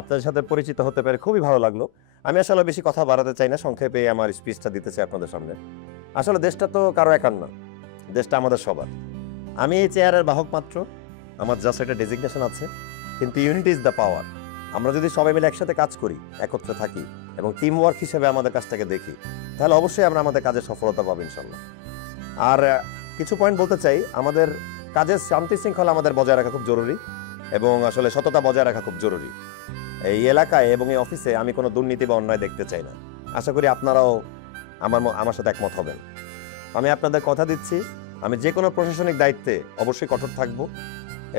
আপনাদের সাথে পরিচিত হতে পেরে খুবই ভালো লাগলো। আমি আসলে বেশি কথা বাড়াতে চাই না, সংক্ষেপে আমার স্পিচটা দিতে চাই আপনাদের সামনে। আসলে দেশটা তো কারো একার না, দেশটা আমাদের সবার। আমি এই চেয়ারের বাহক মাত্র, আমার জাস্ট একটা ডেজিগনেশন আছে, কিন্তু ইউনিটি ইজ দ্য পাওয়ার। আমরা যদি সবাই মিলে একসাথে কাজ করি, একত্রে থাকি এবং টিম ওয়ার্ক হিসেবে আমাদের কাজটাকে দেখি, তাহলে অবশ্যই আমরা আমাদের কাজে সফলতা পাবো ইনশাল্লাহ। আর কিছু পয়েন্ট বলতে চাই, আমাদের কাজের শান্তি শৃঙ্খলা আমাদের বজায় রাখা খুব জরুরি এবং আসলে সততা বজায় রাখা খুব জরুরি। এই এলাকায় এবং এই অফিসে আমি কোনো দুর্নীতি বা অন্যায় দেখতে চাই না। আশা করি আপনারাও আমার সাথে একমত হবেন। আমি আপনাদের কথা দিচ্ছি, আমি যে কোনো প্রশাসনিক দায়িত্বে অবশ্যই কঠোর থাকব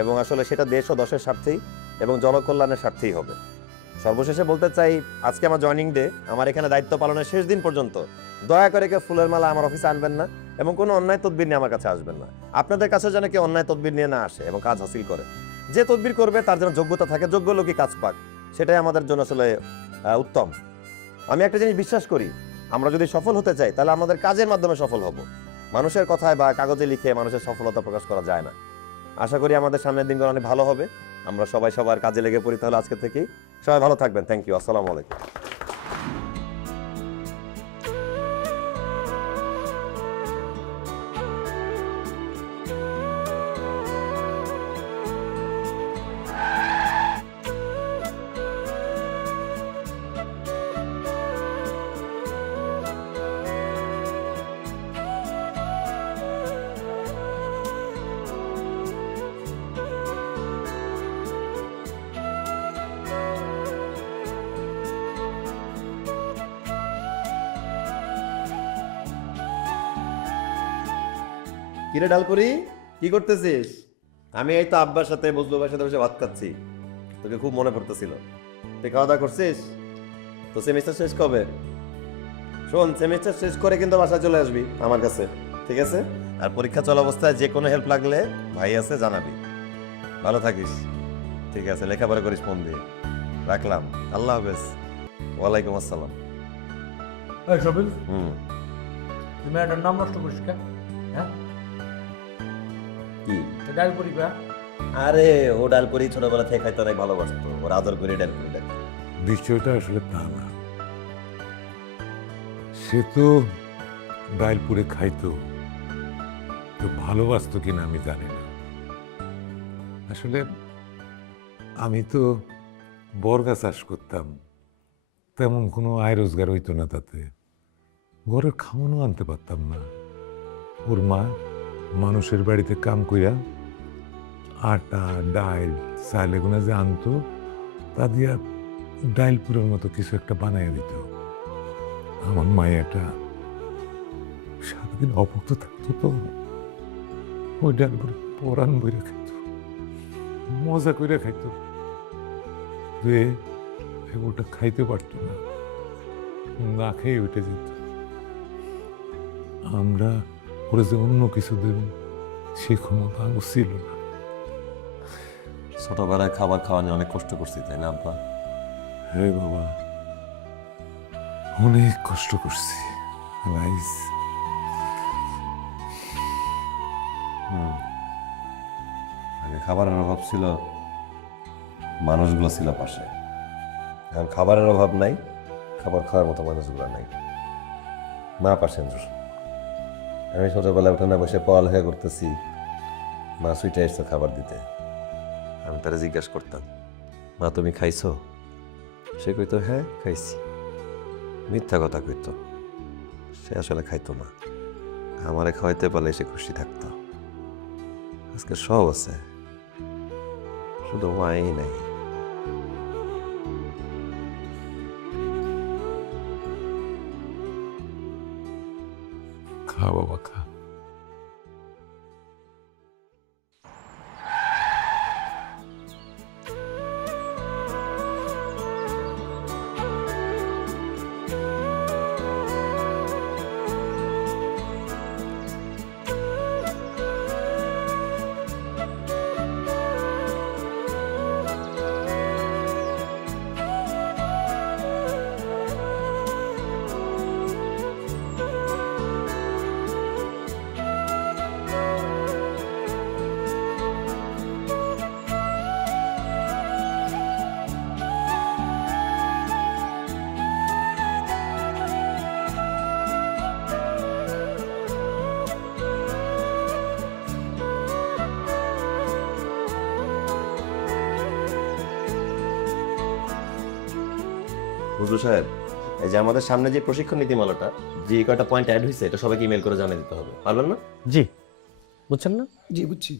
এবং আসলে সেটা দেশ ও দশের স্বার্থেই এবং জনকল্যাণের স্বার্থেই হবে। সর্বশেষে বলতে চাই, আজকে আমার জয়নিং ডে, আমার এখানে দায়িত্ব পালনের শেষ দিন পর্যন্ত দয়া করে কেউ ফুলের মালা আমার অফিসে আনবেন না এবং কোনো অন্যায় তদবির নিয়ে আমার কাছে আসবেন না। আপনাদের কাছে যেন কেউ অন্যায় তদবির নিয়ে না আসে এবং কাজ হাসিল করে। যে তদবির করবে তার যেন যোগ্যতা থাকে, যোগ্য লোকই কাজ পাক, সেটাই আমাদের জন্য আসলে উত্তম। আমি একটা জিনিস বিশ্বাস করি, আমরা যদি সফল হতে চাই তাহলে আমাদের কাজের মাধ্যমে সফল হব। মানুষের কথায় বা কাগজে লিখে মানুষের সফলতা প্রকাশ করা যায় না। আশা করি আমাদের সামনের দিনগুলো অনেক ভালো হবে। আমরা সবাই সবার কাজে লেগে পড়ি তাহলে আজকে থেকেই। সবাই ভালো থাকবেন। Thank you. আসসালামু আলাইকুম। কিরে ডালপুরি, কি করতেছিস? আমি এই তো আব্বার সাথে বজলু ভাইয়ের সাথে বসে ভাত খাচ্ছি। তোকে খুব মনে পড়তেছিল। তুই খাওয়া দাওয়া করছিস? তো সেমিস্টার শেষ কবে? শোন, সেমিস্টার শেষ করে কিন্তু বাসায় চলে আসবি আমার কাছে, ঠিক আছে? আর পরীক্ষা চলা অবস্থায় যে কোনো হেল্প লাগলে ভাই আছে, জানাবি। ভালো থাকিস। ঠিক আছে, লেখাপড়া করিস মন দিয়ে। রাখলাম। আল্লাহ হাফেজ। ওয়ালাইকুম আসসালাম। তুমি একটা নাম নষ্ট করিস কেন? হ্যাঁ, কি ডালপুরি বা? আরে ও ডালপুরি ছোটবেলা থেকে খাইতে অনেক ভালোবাসতো, ওর আদর করে ডালপুরি ডাকে। বিষয়টা আসলে তা না, সে তো ডাইলপুরে খাইতো, তো ভালোবাসতো কিনা আমি জানি না। আসলে আমি তো বর্গা চাষ করতাম, তেমন কোনো আয় রোজগার হইতো না, তাতে ঘরের খাওয়ানো আনতে পারতাম না। ওর মা মানুষের বাড়িতে কাম কইরা আটা ডাইল চাল এগুলো যে আনতো, তা দিয়া ডাইলপুরের মতো কিছু একটা বানাইয়া দিত। আমার মায়েটা সারাদিন অভুক্ত থাকতো, তো ওই ডালপুরে পরাণ বইরা খাইত, মজা করে খাইত। ওটা খাইতে পারতো না, না খেয়ে উঠে যেত। আমরা ওরা যে অন্য কিছু দেব সে ক্ষমতা আমার ছিল না। ছোটবেলায় খাবার খাওয়া নিয়ে অনেক কষ্ট করছি, তাই না আব্বা? হ্যাঁ বাবা, অনেক কষ্ট করছি। রাইস। আগে খাবারের অভাব ছিল, মানুষগুলো ছিল পাশে। এখন খাবারের অভাব নাই, খাবার খাওয়ার মতো মানুষগুলো নাই। মা পাশে নেই। আমি ছোটবেলায় উঠোনে বসে পড়ালেখা করতেছি, মা সুইটে এসছো খাবার দিতে। আমি তারা জিজ্ঞাসা করতাম, মা তুমি খাইছো? সে কইতো হ্যাঁ খাইছি। মিথ্যা কথা কইতো, সে আসলে খাইতো না। আমারে খাওয়াইতে পারলে সে খুশি থাকতো। আজকে সব আছে, শুধু মাই নাই। খা বাবা খা। হুজুর সাহেব, এই যে আমাদের সামনে যে প্রশিক্ষণ নীতিমালাটা, যে কয়টা পয়েন্ট অ্যাড হয়েছে, এটা সবাইকে ইমেল করে জানিয়ে দিতে হবে, পারবেন না? জি, বুঝছেন না? জি বুঝছি।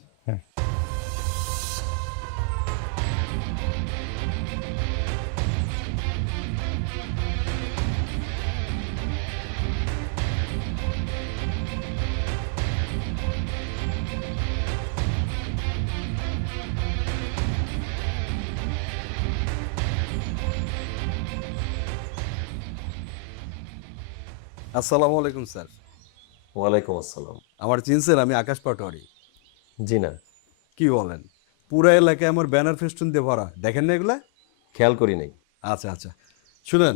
আসসালামু আলাইকুম স্যার। ওয়ালাইকুম আসসালাম। আমার চিনছেন? আমি আকাশ পাটোয়ারি। জি না, কি বলেন, পুরা এলাকায় আমার ব্যানার ফেস্টুন দিয়ে ভরা, দেখেন না এগুলা? খেয়াল করি নাই। আচ্ছা আচ্ছা, শুনেন,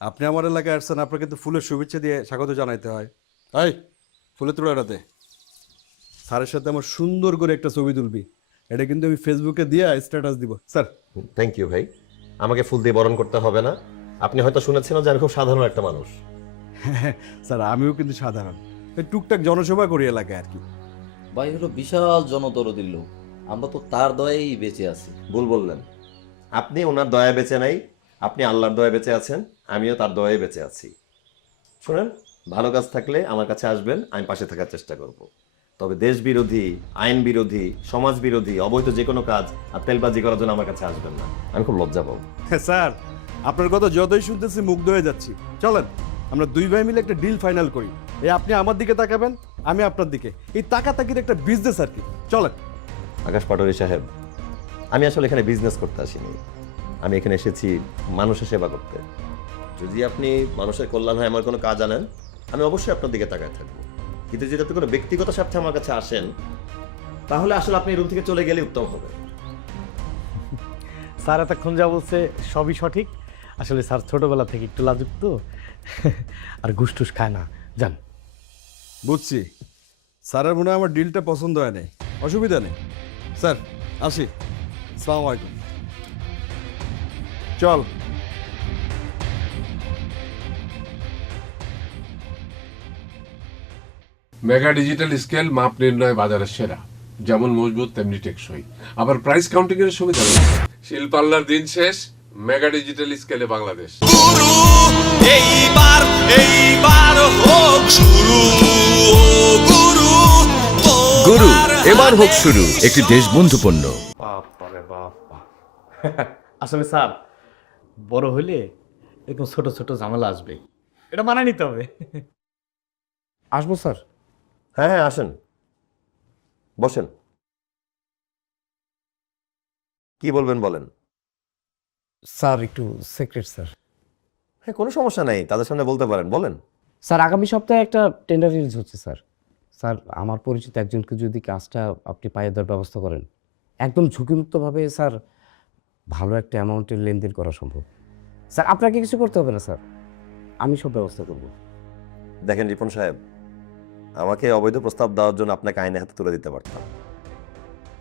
আপনি আমার এলাকায় আসছেন, আপনাকে তো ফুলের শুভেচ্ছা দিয়ে স্বাগত জানাইতে হয়। তাই ফুলের তোড়াটাতে স্যারের সাথে আমার সুন্দর করে একটা ছবি তুলবি, এটা কিন্তু আমি ফেসবুকে দিয়ে স্ট্যাটাস দিব। স্যার থ্যাংক ইউ ভাই, আমাকে ফুল দিয়ে বরণ করতে হবে না। আপনি হয়তো শুনেছেন যে আমি খুব সাধারণ একটা মানুষ। স্যার আমিও কিন্তু সাধারণ, এই টুকটাক জনসভা করি এলাকায় আর কি। ভাই হলো বিশাল জনদরদির লোক, আমরা তো তার দয়াই বেঁচে আছি। ভুল বললেন, আপনি ওনার দয়া বেঁচে নাই, আপনি আল্লাহর দয়া বেঁচে আছেন, আমিও তার দয়ায় বেঁচে আছি। শুনেন, ভালো কাজ থাকলে আমার কাছে আসবেন, আমি পাশে থাকার চেষ্টা করব। তবে দেশ বিরোধী, আইন বিরোধী, সমাজ বিরোধী, অবৈধ যে কোনো কাজ আর তেলবাজি করার জন্য আমার কাছে আসবেন না, আমি খুব লজ্জা পাবো। স্যার আপনার কথা যতই শুনতেছি মুগ্ধ হয়ে যাচ্ছি। চলেন আমরা দুই ভাই মিলে একটা ডিল ফাইনাল করি। এই আপনি আমার দিকে তাকাবেন, আমি আপনার দিকে, এই তাকাতাকির একটা বিজনেস আর কি। চলেন। আকাশ পাটোয়ারি সাহেব, আমি আসলে এখানে বিজনেস করতে আসিনি, আমি এখানে এসেছি মানুষের সেবা করতে। যদি আপনি মানুষের কল্যাণ হয় আমার কোনো কাজ আনেন, আমি অবশ্যই আপনার দিকে তাকায় থাকবো। কিন্তু যদি আপনি কোনো ব্যক্তিগত স্বার্থে আমার কাছে আসেন, তাহলে আসলে আপনি রুম থেকে চলে গেলে উত্তম হবে। স্যার এতক্ষণ যা বলছে সবই সঠিক। আসলে স্যার ছোটবেলা থেকে একটু লাজুক তো, আর ঘুষটুস খায় না, জান। বুঝছি, স্যারের মনে হয় আমার ডিলটা পছন্দ হয় নাই, অসুবিধা নেই। স্যার আসি, আসসালামু আলাইকুম। চল। মেগা ডিজিটাল স্কেল মাপ নির্ণয় বাজারের সেরা, যেমন মজবুত তেমনি টেকসই, আবার প্রাইস কাউন্টিং এর সুবিধা রয়েছে। শিল্পাল্লার দিন শেষ, মেগা ডিজিটাল স্কেলে বাংলাদেশ। এইবার হোক শুরু, গুরু এবার হোক শুরু, একটি দেশবন্ধু পণ্য। বাপরে বাপ। আসলে স্যার বড় হইলে এরকম ছোট ছোট ঝামেলা আসবে, এটা মানায় নিতে হবে। আসবো স্যার? হ্যাঁ হ্যাঁ, আসেন, বসেন। কি বলবেন বলেন। স্যার একটু সিক্রেট স্যার। হ্যাঁ, কোনো সমস্যা নাই, তাদের সামনে বলতে পারেন, বলেন। স্যার আগামী সপ্তাহে একটা টেন্ডার রিলিজ হচ্ছে স্যার। স্যার আমার পরিচিত একজনকে যদি কাজটা আপনি পাইয়ে দেওয়ার ব্যবস্থা করেন, একদম ঝুঁকিমুক্তভাবে স্যার ভালো একটা অ্যামাউন্টের লেনদেন করা সম্ভব। স্যার আপনাকে কিছু করতে হবে না স্যার, আমি সব ব্যবস্থা করব। দেখেন রিপন সাহেব, আমাকে অবৈধ প্রস্তাব দেওয়ার জন্য আপনাকে আইনে হাতে তুলে দিতে পারতাম,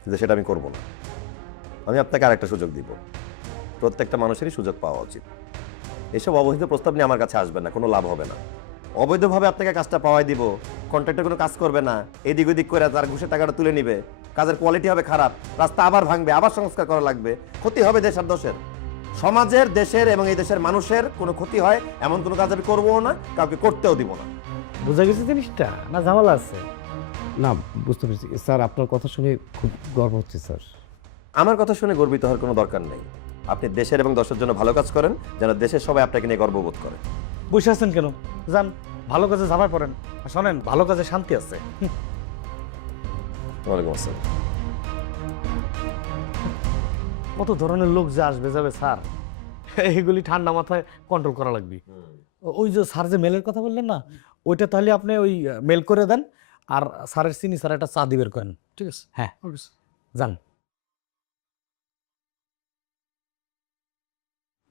কিন্তু সেটা আমি করব না। আমি আপনাকে আরেকটা সুযোগ দিব। প্রত্যেকটা মানুষেরই সুযোগ পাওয়া উচিত। এসব অবৈধ প্রস্তাব নিয়ে আমার কাছে আসবে না, কোনো লাভ হবে না। অবৈধভাবে আপনাকে কাজটা পাওয়াই দিব, কন্ট্রাক্টর কোনো কাজ করবে না, এদিক ওদিক করে তার ঘুষের টাকাটা তুলে নিবে, কাজের কোয়ালিটি হবে খারাপ, রাস্তা আবার ভাঙবে, আবার সংস্কার করা লাগবে, ক্ষতি হবে দেশের দোষের, সমাজের, দেশের এবং এই দেশের মানুষের কোনো ক্ষতি হয় এমন কোনো কাজ আমি করবো না, কাউকে করতেও দিব না। বুঝা গেছে জিনিসটা না ঝামেলা আছে? না, বুঝতে পেরেছি স্যার, আপনার কথা শুনে খুব গর্ব হচ্ছে স্যার। আমার কথা শুনে গর্বিত হওয়ার কোনো দরকার নেই। আপনি দেশের এবং দশের জন্য ভালো কাজ করেন, যেন দেশের সবাই আপনাকে নিয়ে গর্ববোধ করে। বসে আছেন কেন? যান, ভালো কাজে ঝাঁপায় পড়েন। আর শোনেন, ভালো কাজে শান্তি আছে। ওয়ালাইকুম আসসালাম। কত ধরনের লোক যে আসবে যাবে স্যার, এগুলি ঠান্ডা মাথায় কন্ট্রোল করা লাগবে। ওই যে স্যার যে মেলের কথা বললেন না, ওইটা তাহলে আপনি ওই মেল করে দেন, আর স্যারের চিনি স্যার একটা চা দিবের করেন। ঠিক আছে, হ্যাঁ, ওকে যান।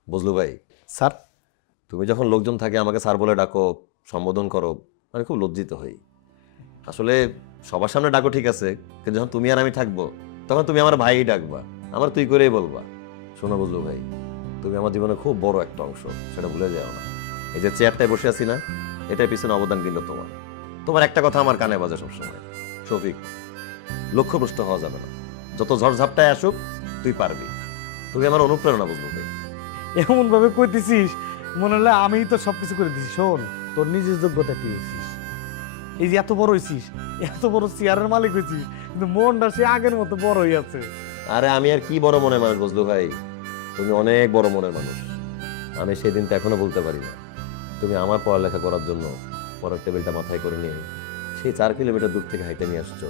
বুঝলু ভাই, স্যার, তুমি যখন লোকজন থাকে আমাকে স্যার বলে ডাকো, সম্বোধন করো, আমি খুব লজ্জিত হই। আসলে সবার সামনে ডাকো ঠিক আছে, কিন্তু যখন তুমি আর আমি থাকবো তখন তুমি আমার ভাই ডাকবা, আমার তুই করেই বলবা। শোনো বুঝলু ভাই, তুমি আমার জীবনে খুব বড় একটা অংশ, সেটা ভুলে যাও না। এই যে চেয়ারটায় বসে আছি না, এটার পিছনে অবদান কিন্তু তোমার। তোমার একটা কথা আমার কানে বাজে সবসময়, শফিক, লক্ষ্যভ্রষ্ট হওয়া যাবে না। যত ঝড়ঝাপটায় আসুক তুই পারবি। তুমি আমার অনুপ্রেরণা বুঝলু ভাই। এমন ভাবে কইতেছিস মনে হলে আমি তো সবকিছু করে দিছি। শোন, তোর নিজের যোগ্যতা তুই হয়েছিস, এই যে এত বড় হয়েছিস, এত বড় চেয়ারের মালিক হয়েছিস, কিন্তু মনটা সে আগের মতো বড় হয়ে আছে। আরে আমি আর কি বড় মনের মানুষ বুঝলু ভাই, তুমি অনেক বড় মনের মানুষ। আমি সেই দিনটা এখনো বলতে পারি না। তুমি আমার পড়ালেখা করার জন্য পরের টেবিলটা মাথায় করে নিয়ে সেই 4 কিলোমিটার দূর থেকে হাইটে নিয়ে আসছো,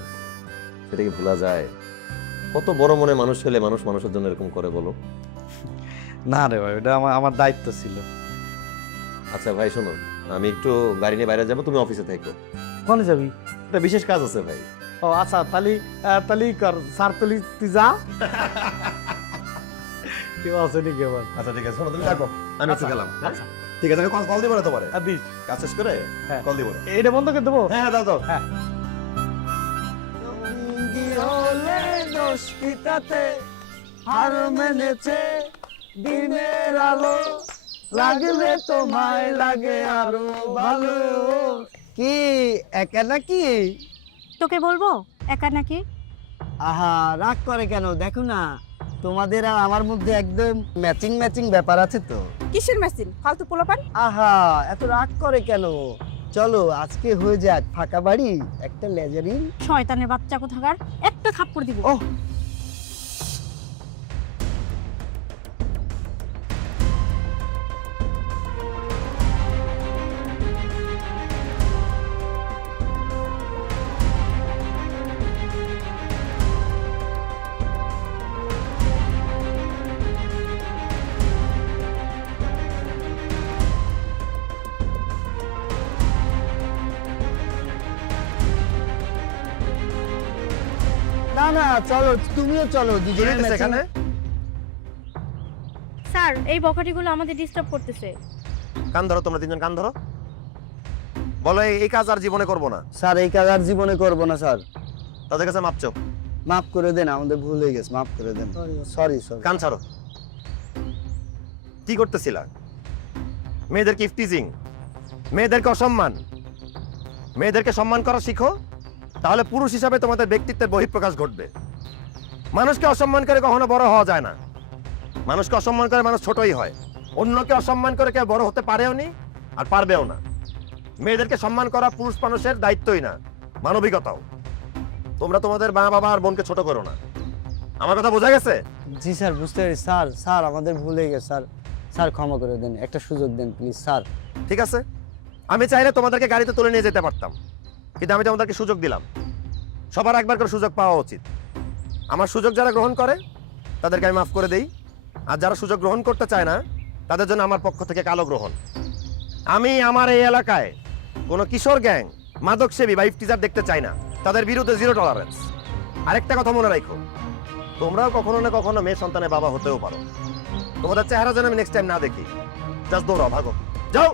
সেটা কি ভোলা যায়? কত বড় মনের মানুষ হলে মানুষ মানুষের জন্য এরকম করে বলো? না রে ভাই, ওটা আমার দায়িত্ব ছিল। আচ্ছা ভাই শোনো, আমি একটু গাড়ি নিয়ে বাইরে যাবো, তুমি অফিসে থাকো। কোনে যাবি? একটা বিশেষ কাজ আছে ভাই। ও আচ্ছা, তালি কর স্যার, তুই যা। কেউ আছে নাকি আবার? আচ্ছা ঠিক আছে, শোনো তুমি থাকো, আমি একটু আচ্ছা, গেলাম। আচ্ছা। ঠিক আছে, আমি কল দিব না তোমারে, আর দিস, কাজ শেষ করে হ্যাঁ। কল দিব। এটা বন্ধ করে দেবো। হ্যাঁ দাও দাও। হ্যাঁ। হার মেনেছে দিনের আলো, লাগলে তোমায় লাগে আরো ভালো। কি একা নাকি? তোকে বলবো একা নাকি? আহা, রাগ করে কেন? দেখো না, তোমাদের আর আমার মধ্যে একদম ম্যাচিং ম্যাচিং ব্যাপার আছে তো। কিসের মেশিন? ফালতু পোলাপান। আহা, এত রাগ করে কেন? চলো আজকে হয়ে যাক ফাঁকা বাড়ি, একটা লেজারিন। শয়তানের বাচ্চা কোথাকার, একটা থাপ্পড় দিব। ওহ, না না, চলো তুমিও চলো, দুজনে এখানে স্যার, এই বখাটিগুলো আমাদের ডিস্টার্ব করতেছে। কান ধরো, তোমরা তিনজন কান ধরো। বলো এই কাজ আর জীবনে করবো না। স্যার, এই কাজ আর জীবনে করবো না স্যার। তাদের কাছে মাপ চাও। মাফ করে দেন, আমাদের ভুল হয়ে গেছে, মাফ করে দেন। Sorry sorry. কান ছাড়ো। কি করতেছিলা? মেয়েদেরকে ইফটিজিং, মেয়েদেরকে অসম্মান। মেয়েদেরকে সম্মান করা শিখো, তাহলে পুরুষ হিসাবে তোমাদের ব্যক্তিত্বের বহিঃপ্রকাশ ঘটবে। মানুষকে অসম্মান করে কখনো বড় হওয়া যায় না। মানুষকে অসম্মান করে মানুষ ছোটই হয়। অন্যকে অসম্মান করে কেউ বড় হতে পারেও নি আর পারবেও না। মেয়েদেরকে সম্মান করা পুরুষ মানুষের দায়িত্বই না, মানবিকতাও। তোমরা তোমাদের মা বাবা আর বোনকে ছোট করো না। আমার কথা বোঝা গেছে? জি স্যার, বুঝতে পারি স্যার। স্যার, আমাদের ভুল হয়ে গেছে স্যার। স্যার, ক্ষমা করে দেন, একটা সুযোগ দেন প্লিজ স্যার। ঠিক আছে, আমি চাইলে তোমাদেরকে গাড়িতে তুলে নিয়ে যেতে পারতাম, কিন্তু আমি তোমাদেরকে সুযোগ দিলাম। সবার একবার করে সুযোগ পাওয়া উচিত। আমার সুযোগ যারা গ্রহণ করে তাদেরকে আমি মাফ করে দেই, আর যারা সুযোগ গ্রহণ করতে চায় না তাদের জন্য আমার পক্ষ থেকে কালো গ্রহণ। আমি আমার এই এলাকায় কোনো কিশোর গ্যাং, মাদক সেবী বা ইফটিজার দেখতে চাই না। তাদের বিরুদ্ধে 0 টলারেন্স। আরেকটা কথা মনে রাখো, তোমরাও কখনো না কখনো মেয়ে সন্তানের বাবা হতেও পারো। তোমাদের চেহারা যেন আমি নেক্সট টাইম না দেখি। জাস্ট দৌড়াও, ভাগো, যাও।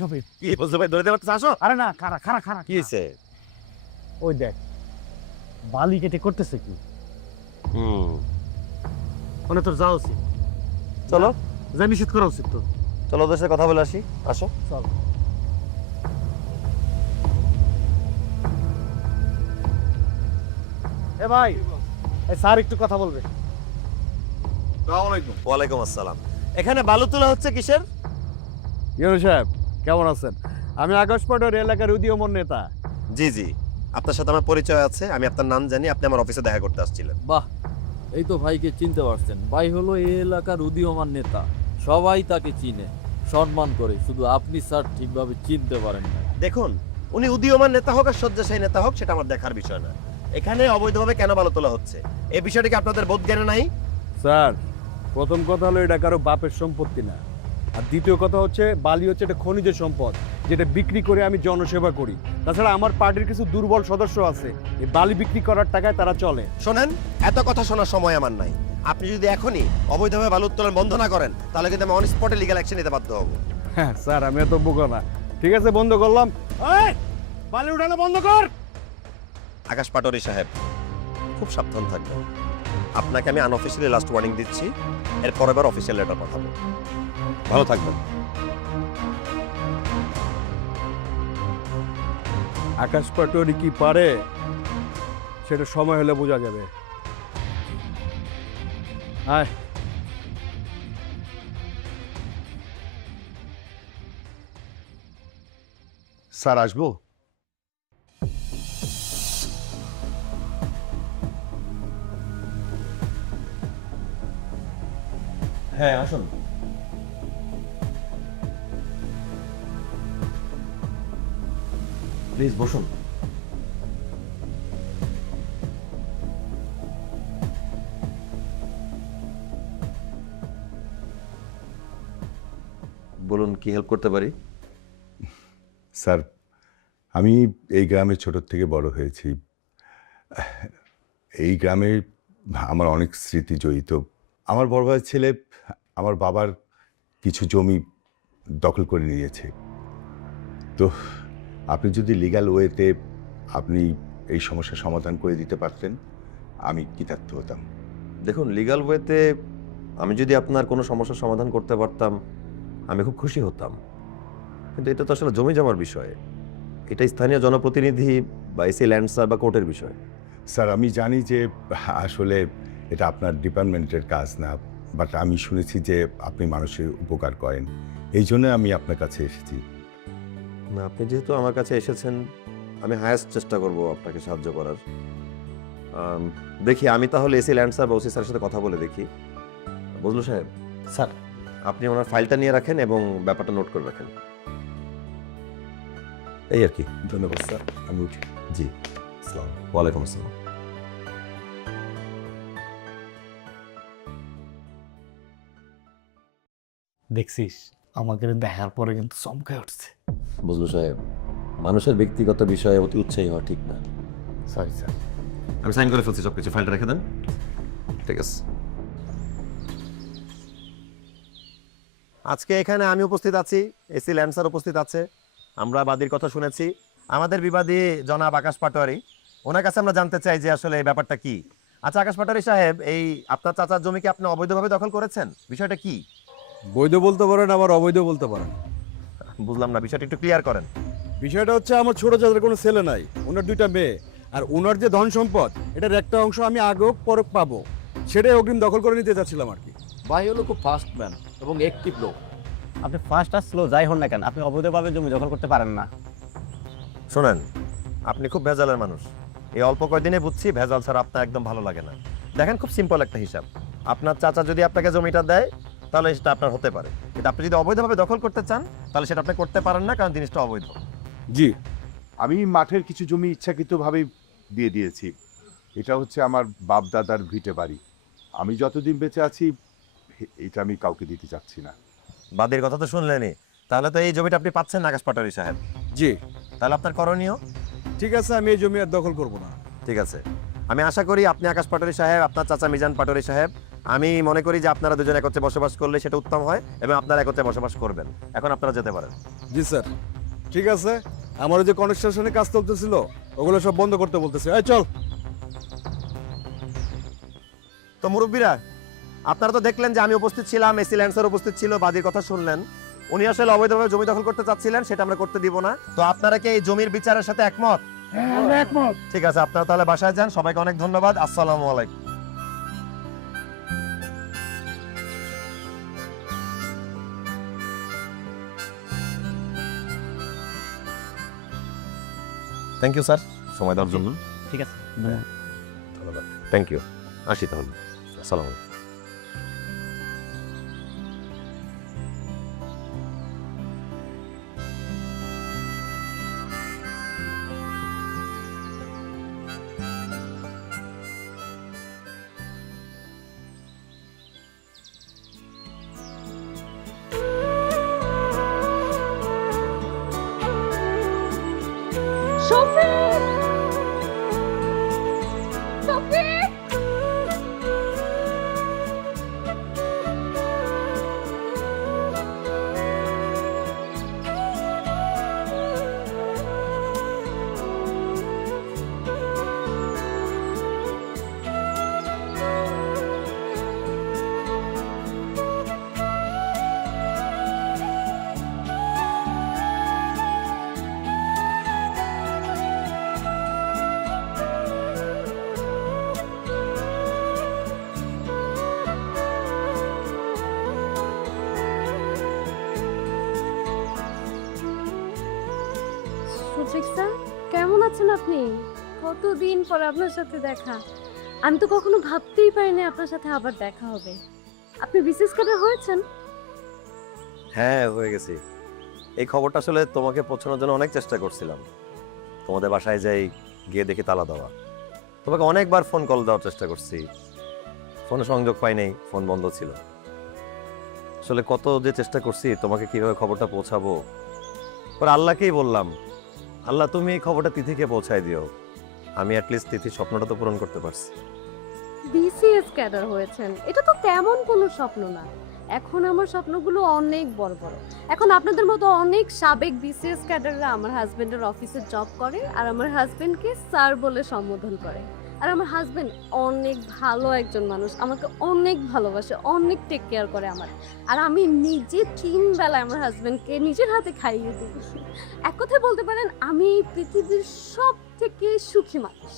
শফিক, কি বলছো ভাই, ধরে দিতে পারতেছ? আসো। আরে না, খারা খারা খারা কি হয়েছে? ওই দেখ বালি কেটে করতেছে কি, মানে তোর যাওয়া উচিত, চলো যা নিষেধ করা উচিত তো। চলো ওদের সাথে কথা বলে আসি, আসো। চল। এ ভাই, এই স্যার একটু কথা বলবে। ওয়ালাইকুম আসসালাম। এখানে বালু তোলা হচ্ছে কিসের? ইউনু সাহেব কেমন আছেন? আমি আকাশ পাটোয়ার এলাকার উদীয়মান নেতা। জি জি, আপনার সাথে আমার পরিচয় আছে, আমি আপনার নাম জানি, আপনি আমার অফিসে দেখা করতে আসছিলেন। বাহ, এই তো ভাইকে চিনতে পারছেন। ভাই হলো এই এলাকার উদীয়মান নেতা, সবাই তাকে চিনে, সম্মান করে, শুধু আপনি স্যার ঠিকভাবে চিনতে পারেন না। দেখুন, উনি উদীয়মান নেতা হোক আর শয্যাশায়ী নেতা হোক সেটা আমার দেখার বিষয় না। এখানে অবৈধভাবে কেন বালু তোলা হচ্ছে এই বিষয়টা কি আপনাদের বোধ জ্ঞানে নাই? স্যার, প্রথম কথা হলো এটা কারো বাপের সম্পত্তি না, আর দ্বিতীয় কথা হচ্ছে বালি হচ্ছে এটা খনিজ সম্পদ, যেটা বিক্রি করে আমি জনসেবা করি। তাছাড়া আমার পার্টির কিছু দুর্বল সদস্য আছে, এই বালি বিক্রি করার টাকায় তারা চলে। শোনেন, এত কথা শোনার সময় আমার নাই। আপনি যদি এখনই অবৈধভাবে বালু উত্তোলন বন্ধ না করেন তাহলে কিন্তু আমি অন স্পটে লিগ্যাল অ্যাকশন নিতে বাধ্য হব। হ্যাঁ স্যার, আমি এত বোকা না। ঠিক আছে, বন্ধ করলাম। এই, বালি উঠানো বন্ধ কর। আকাশ পাটোয়ারি সাহেব, খুব সাবধান থাকবেন। আপনাকে আমি আনঅফিসিয়ালি লাস্ট ওয়ার্নিং দিচ্ছি, এরপর এবার অফিসিয়াল লেটার পাঠাবো। ভালো থাকবেন। আকাশ পাটোয়ারি কি পারে সেটা সময় হলে বোঝা যাবে। আয়। স্যার আসবো? হ্যাঁ আসুন। প্লিজ বসুন। বলুন, কি হেল্প করতে পারি? স্যার, আমি এই গ্রামে ছোট থেকে বড় হয়েছি। এই গ্রামে আমার অনেক স্মৃতি জড়িত। আমার বড় ভাইয়ের ছেলে আমার বাবার কিছু জমি দখল করে নিয়েছে। তো আপনি যদি লিগ্যাল ওয়েতে আপনি এই সমস্যার সমাধান করে দিতে পারতেন, আমি কৃতার্থ হতাম। দেখুন, লিগ্যাল ওয়েতে আমি যদি আপনার কোনো সমস্যার সমাধান করতে পারতাম আমি খুব খুশি হতাম, কিন্তু এটা তো আসলে জমি জমার বিষয়। এটা স্থানীয় জনপ্রতিনিধি বা এসি ল্যান্ড সার বা কোর্টের বিষয়। স্যার, আমি জানি যে আসলে এটা আপনার ডিপার্টমেন্টের কাজ না, বাট আমি শুনেছি যে আপনি মানুষের উপকার করেন, এই জন্য আমি আপনার কাছে এসেছি। না, আপনি যেহেতু আমার কাছে এসেছেন, আমি হায়েস্ট চেষ্টা করব আপনাকে সাহায্য করার। দেখি, আমি তাহলে এসি ল্যান্ড সার বা ওসি স্যারের সাথে কথা বলে দেখি। বুঝলো সাহেব? স্যার, আপনি ওনার ফাইলটা নিয়ে রাখেন এবং ব্যাপারটা নোট করে রাখেন, এই আর কি। ধন্যবাদ স্যার, আমি উঠি। জি, আসসালাম। ওয়ালাইকুম আসসালাম। দেখছিস, আমাকে দেখার পরে কিন্তু চমকায় উঠছে। বুঝলো সাহেব, মানুষের ব্যক্তিগত বিষয়ে অতি উৎসাহী হওয়া ঠিক না। Sorry sir. আমি সাইন করে ফেলছি, সব কিছু ফাইলটা রেখে দেন। ঠিক আছে। আজকে এখানে আমি উপস্থিত আছি, এসি ল্যান্ড স্যার উপস্থিত আছে, আমরা বাদীর কথা শুনেছি। আমাদের বিবাদী জনাব আকাশ পাটোয়ারি, ওনার কাছে আমরা জানতে চাই যে আসলে এই ব্যাপারটা কি। আচ্ছা আকাশ পাটোয়ারি সাহেব, এই আপনার চাচার জমি কি আপনি অবৈধভাবে দখল করেছেন? বিষয়টা কি? বৈধ বলতে পারেন, আবার অবৈধ বলতে পারেন। বুঝলাম না, বিষয়টা একটু ক্লিয়ার করেন। বিষয়টা হচ্ছে, আমার ছোট চাচার কোনো ছেলে নাই, ওনার দুইটা মেয়ে, আর ওনার যে ধন সম্পদ এটার একটা অংশ আমি আগেও পরে পাবো, সেটাই অগ্রিম দখল করে নিতে চাচ্ছিলাম আর কি। ভাই হলো খুব ফাস্ট ম্যান এবং অ্যাক্টিভ লোক। আপনি ফার্স্ট আর স্লো যাই হন না কেন, আপনি অবৈধভাবে জমি দখল করতে পারেন না। শোনেন, আপনি খুব ভেজালের মানুষ। এই অল্প কয়দিনে বুঝছি ভেজাল ছাড়া আপনার একদম ভালো লাগে না। দেখেন, খুব সিম্পল একটা হিসাব, আপনার চাচা যদি আপনাকে জমিটা দেয় তাহলে সেটা আপনার হতে পারে, কিন্তু আপনি যদি অবৈধভাবে দখল করতে চান তাহলে সেটা আপনি করতে পারেন না, কারণ জিনিসটা অবৈধ। জি, আমি মাঠের কিছু জমি ইচ্ছাকৃতভাবেই দিয়ে দিয়েছি। এটা হচ্ছে আমার বাপ দাদার ভিটে বাড়ি। আমি যতদিন বেঁচে আছি এটা আমি কাউকে দিতে চাচ্ছি না। বাদীর কথা তো শুনলেনই, তাহলে তো এই জমিটা আপনি পাচ্ছেন না আকাশ পাটোয়ারি সাহেব। জি, তাহলে আপনার করণীয়? ঠিক আছে, আমি এই জমি আর দখল করবো না। ঠিক আছে, আমি আশা করি আপনি আকাশ পাটোয়ারি সাহেব, আপনার চাচা মিজান পাটোয়ারি সাহেব, আমি মনে করি যে আপনারা দুজন একত্রে বসবাস করলে সেটা উত্তম হয় এবং আপনারা একত্রে বসবাস করবেন। এখন আপনারা যেতে পারেন। জি স্যার, ঠিক আছে। আমার ওই যে কনস্ট্রাকশনের কাজ চলতেছিল ওগুলো সব বন্ধ করতে বলতেছে। এই চল। তো মুরব্বীরা, আপনারা তো দেখলেন যে আমি উপস্থিত ছিলাম, এসি ল্যান্সার উপস্থিত ছিল, বাদীর কথা শুনলেন। উনি আসলে অবৈধভাবে জমি দখল করতে চাচ্ছিলেন, সেটা আমরা করতে দিব না। তো আপনারা কি এই জমির বিচারের সাথে একমত? একমত। ঠিক আছে, আপনারা তাহলে বাসায় যান। সবাইকে অনেক ধন্যবাদ। আসসালামু আলাইকুম। থ্যাংক ইউ স্যার, সময় দেওয়ার জন্য। ঠিক আছে। ধন্যবাদ। Thank you. আসি তাহলে। আসসালামু আলাইকুম। সুচিক স্যার, কেমন আছেন আপনি? কতদিন পর আপনার সাথে দেখা। আমি তো কখনো ভাবতেই পারিনি আপনার সাথে আবার দেখা হবে। আপনি বিসিএস ক্যাডার হয়েছেন? হ্যাঁ, হয়ে গেছি। এই খবরটা আসলে তোমাকে পৌঁছানোর জন্য অনেক চেষ্টা করছিলাম। তোমাদের বাসায় যাই, গিয়ে দেখি তালা দেওয়া। তোমাকে অনেকবার ফোন কল দেওয়ার চেষ্টা করছি, ফোনে সংযোগ পাই নাই, ফোন বন্ধ ছিল। আসলে কত যে চেষ্টা করছি তোমাকে কিভাবে খবরটা পৌঁছাবো, পরে আল্লাহকেই বললাম, আল্লাহ তুমি এই খবরটা তিথিকে পৌঁছায় দিও। আমি অ্যাটলিস্ট তিথির স্বপ্নটা তো পূরণ করতে পারছি। বিসিএস ক্যাডার হয়েছেন, এটা তো তেমন কোনো স্বপ্ন না। এখন আমার স্বপ্নগুলো অনেক বড় বড়। এখন আপনাদের মতো অনেক সাবেক বিসিএস ক্যাডাররা আমার হাজবেন্ডের অফিসে জব করে, আর আমার হাজবেন্ডকে স্যার বলে সম্বোধন করে। আর আমার হাজবেন্ড অনেক ভালো একজন মানুষ, আমাকে অনেক ভালোবাসে, অনেক টেক কেয়ার করে আমার। আর আমি নিজে 3 বেলা আমার হাজবেন্ডকে নিজের হাতে খাইয়ে দিই। এক কথায় বলতে পারেন আমি এই পৃথিবীর সব থেকে সুখী মানুষ।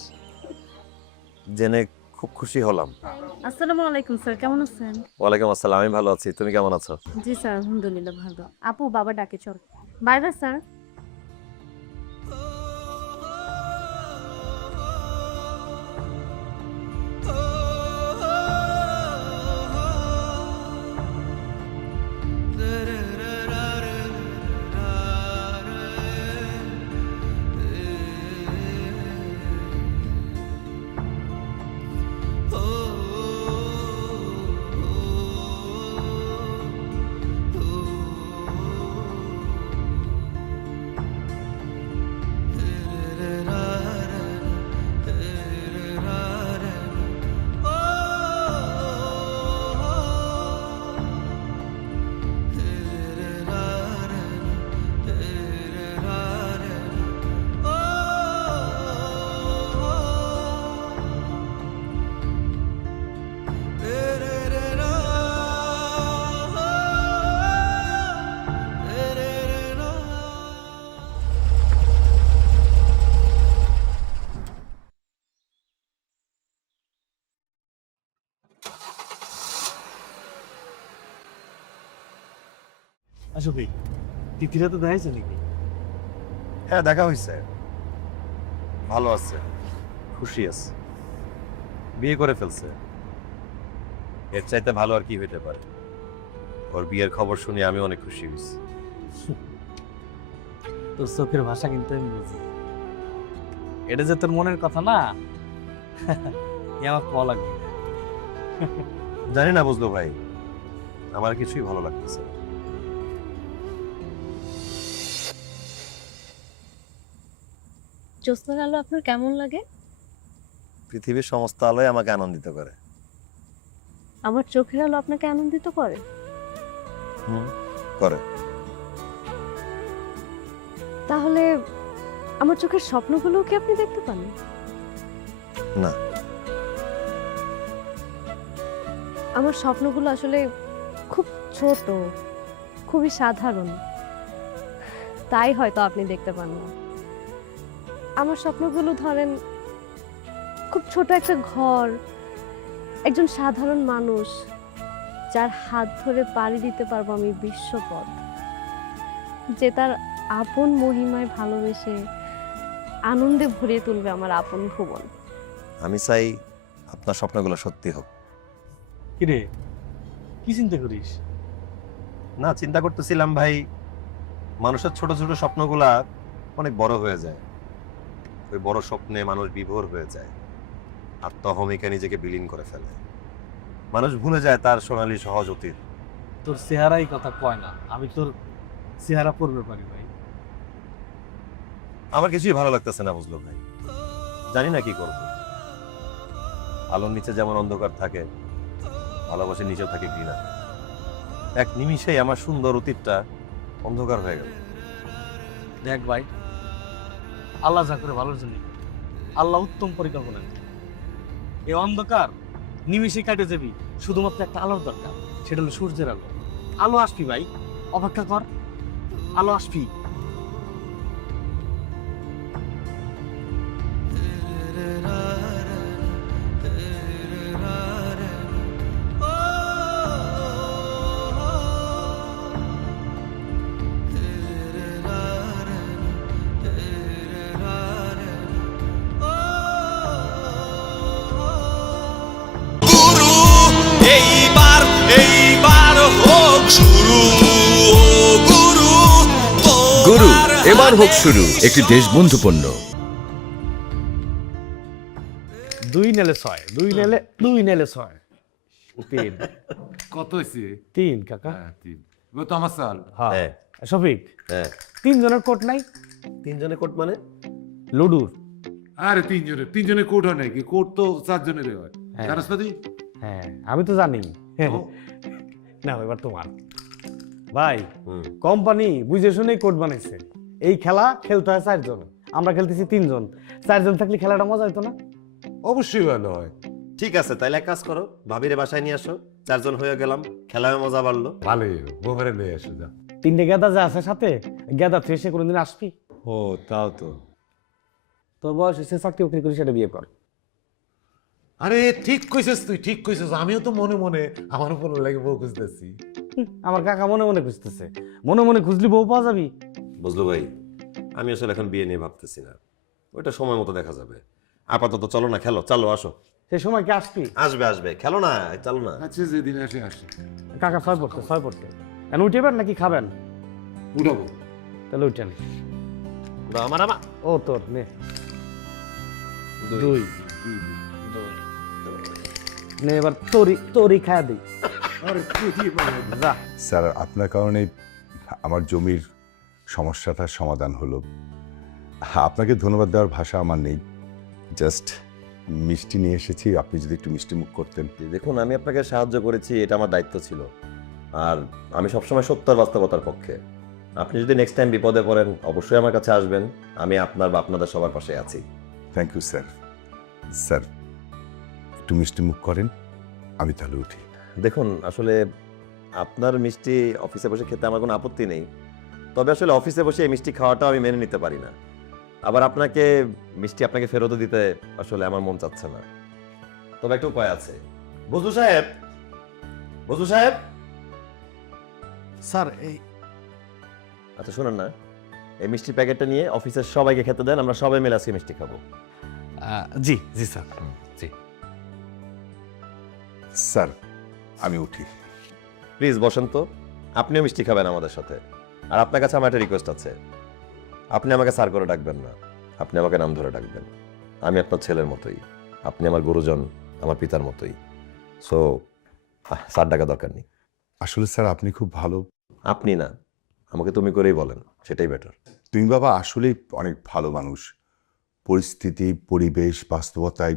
জেনে খুব খুশি হলাম। আসসালামু আলাইকুম স্যার, কেমন আছেন? ওয়ালাইকুম আসসালাম, আমি ভালো আছি। তুমি কেমন আছো? জি স্যার, আলহামদুলিল্লাহ ভালো। আপু, বাবা ডাকে, চল। Bye bye sir. আসো ভাই, তিথিরা তো দেখাইছে নাকি? হ্যাঁ, দেখা হয়েছে। ভালো আছে, খুশি আছে, বিয়ে করে ফেলছে। এর চাইতে ভালো আর কি হইতে পারে? ওর বিয়ের খবর শুনে আমি অনেক খুশি হয়েছি। তোর চোখের ভাষা কিন্তু আমি বুঝি। এটা যে তোর মনের কথা না, এ আমার ভালো লাগবে। জানি না বুঝলো ভাই, আমার কিছুই ভালো লাগতেছে না। জ্যোৎস্নার আলো আপনার কেমন লাগে? পৃথিবীর সমস্ত আলোয় আমাকে আনন্দিত করে। আমার চোখের আলো আপনাকে আনন্দিত করে? করে। তাহলে আমার চোখের স্বপ্নগুলোও কি আপনি দেখতে পান? না। আমার স্বপ্নগুলো আসলে খুব ছোট, খুবই সাধারণ, তাই হয়তো আপনি দেখতে পান না। আমার স্বপ্নগুলো ধরেন খুব ছোট একটা ঘর, একজন সাধারণ মানুষ যার হাত ধরে পাড়ি দিতে পারবো আমি বিশ্বপথ, যে তার আপন মহিমায় ভালোবেসে আনন্দে ভরিয়ে তুলবে আমার আপন ভুবন। আমি চাই আপনার স্বপ্নগুলো সত্যি হোক। কিরে, কি চিন্তা করিস? না, চিন্তা করতেছিলাম ভাই, মানুষের ছোট ছোট স্বপ্নগুলা অনেক বড় হয়ে যায়। ওই বড় স্বপ্নে মানুষ বিভোর হয়ে যায়, আত্মহমিকা নিজেকে বিলীন করে ফেলে। মানুষ ভুলে যায় তার সোনালী সহজ অতীত। তোর চেহারাই কথা কয় না, আমি তোর চেহারা পড়বে পারি ভাই। আমার কিছুই ভালো লাগতেছে না বুঝলো ভাই, জানি না কি করব। আলোর নিচে যেমন অন্ধকার থাকে, ভালোবাসার নিচেও থাকে ঘৃণা। এক নিমিষেই আমার সুন্দর অতীতটা অন্ধকার হয়ে গেল। দেখ ভাই, আল্লাহ যা করে ভালোর জন্য, আল্লাহ উত্তম পরিকল্পনা করে। এই অন্ধকার নিমিষে কাটে যাবি, শুধুমাত্র একটা আলোর দরকার, সেটা হলো সূর্যের আলো। আলো আসবি ভাই, অপেক্ষা কর, আলো আসবি। গুরু এবার হোক শুরু, একটি দেশবন্ধু পণ্য। 2 নেলে 6, 2 নেলে 6, 3 কত হয়েছে? 3 কাকা। হ্যাঁ, 3। এবার তো আমার সাল। হ্যাঁ হ্যাঁ শফিক, হ্যাঁ। 3 জনের কোট নাই? 3 জনের কোট মানে? লুডুর। আরে 3 জনের কোট হয় নাকি? কোট তো 4 জনের হয়। হ্যাঁ। সারস্বতী, হ্যাঁ আমি তো জানি। ও, না এবার তোমার ভাই, হুম। কোম্পানি বুঝে শুনেই কোড বানাইছে। এই খেলা খেলতে হয় 4 জন, আমরা খেলতেছি 3 জন। 4 জন থাকলে খেলাটা মজা হতো না? অবশ্যই ভালো হয়। ঠিক আছে, তাইলে এক কাজ করো, ভাবিরে বাসায় নিয়ে আসো, 4 জন হয়ে গেলাম, খেলায় মজা বাড়লো। ভালোই, বোমারে নিয়ে আসো যা। 3টে গেদা যে আছে সাথে, গেদা তুই এসে কোনোদিন আসবি? ও তাও তো। তোর বয়স এসে চাকরি বাকরি করি, সেটা বিয়ে কর। আরে ঠিক কইছিস তুই, ঠিক কইছিস। আমিও তো মনে মনে আমার উপর লাগে বউ খুঁজতেছি। আমার কাকা মনে মনে খুঁজতেছে, মনে মনে খুঁজলি বউ পাওয়া যাবি? বুঝলো ভাই, আমি আসলে এখন বিয়ে নিয়ে ভাবতেছি না, ওইটা সময় মতো দেখা যাবে। আপাতত চলো না, খেলো, চলো আসো। সেই সময় কি আসবি? আসবে আসবে, খেলো না, চলো না। আচ্ছা যেদিন আসে আসে। কাকা 6 পড়তে এখন উঠেবেন নাকি খাবেন? উঠাবো। তাহলে উঠেন। দাও আমার আমার ও তোর নে, 2 নে, এবার তোরই খায়া দিই। আরে তুই কি বলে? যা। স্যার, আপনার কারণে আমার জমির সমস্যাটার সমাধান হলো। আপনাকে ধন্যবাদ দেওয়ার ভাষা আমার নেই। জাস্ট মিষ্টি নিয়ে এসেছি, আপনি যদি একটু মিষ্টি মুখ করতেন। দেখুন, আমি আপনাকে সাহায্য করেছি, এটা আমার দায়িত্ব ছিল। আর আমি সবসময় সত্য আর বাস্তবতার পক্ষে। আপনি যদি নেক্সট টাইম বিপদে পড়েন, অবশ্যই আমার কাছে আসবেন। আমি আপনার বা আপনাদের সবার পাশে আছি। Thank you sir. স্যার, একটু মিষ্টি মুখ করেন, আমি তাহলে উঠি। দেখুন, আসলে আপনার মিষ্টি অফিসে বসে খেতে আমার কোনো আপত্তি নেই, তবে আসলে অফিসে বসে এই মিষ্টি খাওয়াটাও আমি মেনে নিতে পারি না। আবার আপনাকে মিষ্টি আপনাকে ফেরতও দিতে আসলে আমার মন চাচ্ছে না। তবে একটা উপায় আছে। বজু সাহেব, বজু সাহেব, স্যার এই আচ্ছা শুনুন না, এই মিষ্টির প্যাকেটটা নিয়ে অফিসের সবাইকে খেতে দেন, আমরা সবাই মিলে আজকে মিষ্টি খাবো। জি জি স্যার, জি। স্যার, আমি উঠি। প্লিজ বসেন তো, আপনিও মিষ্টি খাবেন আমাদের সাথে। আর আপনার কাছে আমার একটা রিকোয়েস্ট আছে, আপনি আমাকে স্যার করে ডাকবেন না, আপনি আমাকে নাম ধরে ডাকবেন। আমি আপনার ছেলের মতোই, আপনি আমার গুরুজন, আমার পিতার মতোই। সো স্যার ডাকা দরকার নেই। আসলে স্যার, আপনি খুব ভালো। আপনি না, আমাকে তুমি করেই বলেন, সেটাই বেটার। তুমি বাবা আসলেই অনেক ভালো মানুষ। পরিস্থিতি, পরিবেশ, বাস্তবতায়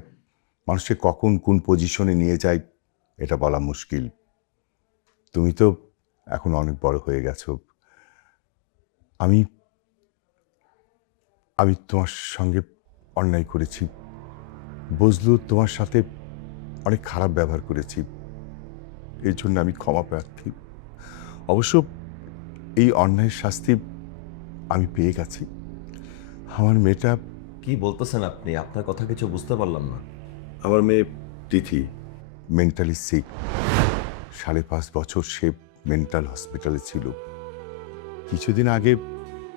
মানুষকে কখন কোন পজিশনে নিয়ে যায় এটা বলা মুশকিল। তুমি তো এখন অনেক বড় হয়ে গেছো। আমি আমি তোমার সঙ্গে অন্যায় করেছি, বজলু তোমার সাথে অনেক খারাপ ব্যবহার করেছি, এই জন্য আমি ক্ষমা প্রার্থী। অবশ্য এই অন্যায়ের শাস্তি আমি পেয়ে গেছি। আমার মেয়েটা, কি বলতেছেন আপনি? আপনার কথা কিছু বুঝতে পারলাম না। আমার মেয়ে তিথি মেন্টালি সিক। 5.5 বছর সে মেন্টাল হসপিটালে ছিল। কিছুদিন আগে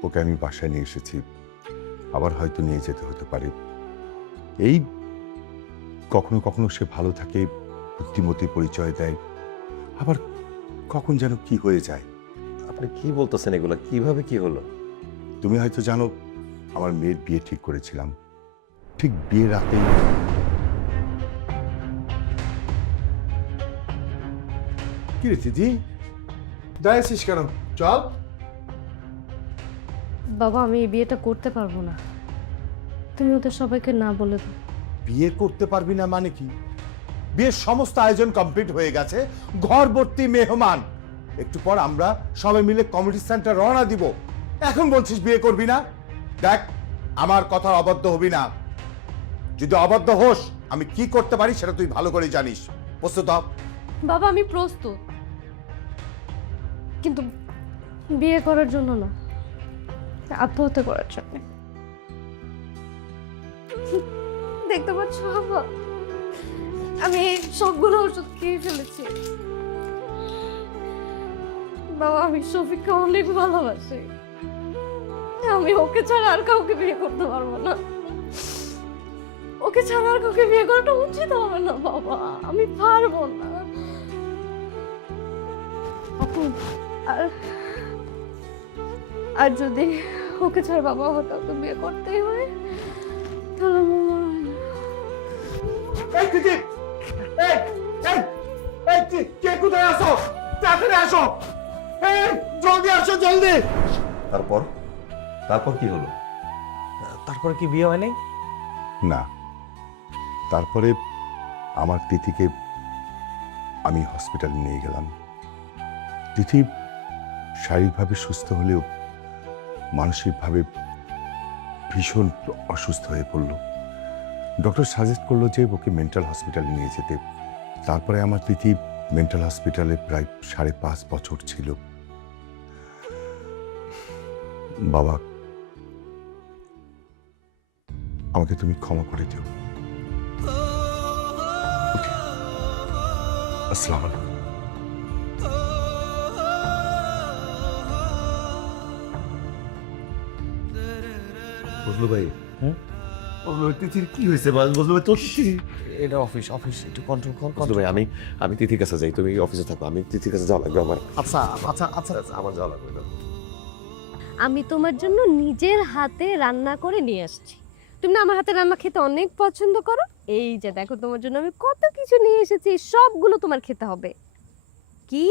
ওকে আমি বাসায় নিয়ে এসেছি, আবার হয়তো নিয়ে যেতে হতে পারে। এই কখনো কখনো সে ভালো থাকে, বুদ্ধিমতী পরিচয় দেয়, আবার কখন যেন কি হয়ে যায়। আপনি কি বলতেছেন এগুলো? কিভাবে কি হলো? তুমি হয়তো জানো, আমার মেয়ের বিয়ে ঠিক করেছিলাম, ঠিক বিয়ের রাতেই কি রে দিদি, দাঁড়িয়েছিস কেন? চল। বাবা আমি এই বিয়েটা করতে পারবো না, তুমি ওদের সবাইকে না বলে দাও। বিয়ে করতে পারবি না মানে কি? বিয়ের সমস্ত আয়োজন কমপ্লিট হয়ে গেছে, ঘর ভর্তি মেহমান। একটু পর আমরা সবাই মিলে কমিউনিটি সেন্টার রওনা দিব। এখন বলছিস বিয়ে করবি না? দেখ, আমার কথা অবাধ্য হবি না। যদি অবাধ্য হোস, আমি কি করতে পারি সেটা তুই ভালো করে জানিস। প্রস্তুত হ। বাবা আমি প্রস্তুত, কিন্তু বিয়ে করার জন্য না, আত্মহত্যা করার জন্য। দেখতে পাচ্ছ বাবা, আমি সবগুলো ওষুধ খেয়ে ফেলেছি। বাবা আমি শফিককে অনেক ভালোবাসি, আমি ওকে ছাড়া আর কাউকে বিয়ে করতে পারবো না। ওকে ছাড়া আর কাউকে বিয়ে করাটা উচিত হবে না বাবা, আমি পারবো না। আর যদি ওকে ছাড়া বাবা আমার কাউকে বিয়ে করতেই হয়, তাহলে এই দিদি, এই এই এই কে কোথায় আসো? তাড়াতাড়ি আসো, এই জলদি আসো, জলদি। তারপর তারপর কি হলো? তারপরে কি বিয়ে হয় নাই? না, তারপরে আমার তিথিকে আমি হসপিটালে নিয়ে গেলাম। তিথি শারীরিকভাবে সুস্থ হলেও মানসিকভাবে ভীষণ অসুস্থ হয়ে পড়ল। ডক্টর সাজেস্ট করলো যে ওকে মেন্টাল হসপিটালে নিয়ে যেতে। তারপরে আমার তিথি মেন্টাল হসপিটালে প্রায় 5.5 বছর ছিল। বাবা, আমাকে তুমি ক্ষমা করে দিও। আসসালামু আলাইকুম। বুঝলো ভাই? তিথির কি হয়েছে? বুঝলো ভাই তোর এটা অফিস অফিস, একটু কন্ট্রোল কর। বুঝলো ভাই, আমি তিথির কাছে যাই, তুমি অফিসে থাকো। আমি তিথির কাছে যাওয়া লাগবে আমার। আচ্ছা আচ্ছা আচ্ছা আমার যাওয়া লাগবে না। আমি তোমার জন্য নিজের হাতে রান্না করে নিয়ে আসছি। তুমি না আমার হাতে রান্না খেতে অনেক পছন্দ করো, এই যে দেখো তোমার জন্য আমি কত কিছু নিয়ে এসেছি, সবগুলো তোমার খেতে হবে। কি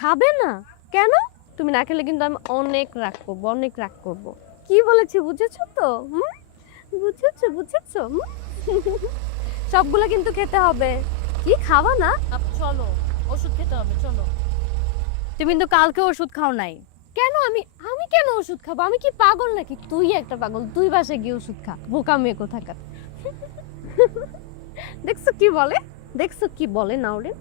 খাবে না? কেন? তুমি না খেলে কিন্তু আমি অনেক রাগ করবো, অনেক রাগ করবো। কি বলেছি বুঝেছো তো? বুঝেছো বুঝেছো? সবগুলো কিন্তু খেতে হবে। কি খাওয়া না? চলো ওষুধ খেতে হবে, চলো। তুমি কিন্তু কালকে ওষুধ খাও নাই কেন? আমি কেন ওষুধ খাবো? আমি কি পাগল নাকি? তুই একটা পাগল, তুই বাসায় গিয়ে ওষুধ খা, বোকা মেয়ে কোথাকার। দেখছো কি বলে, দেখছো কি বলে নওরিন।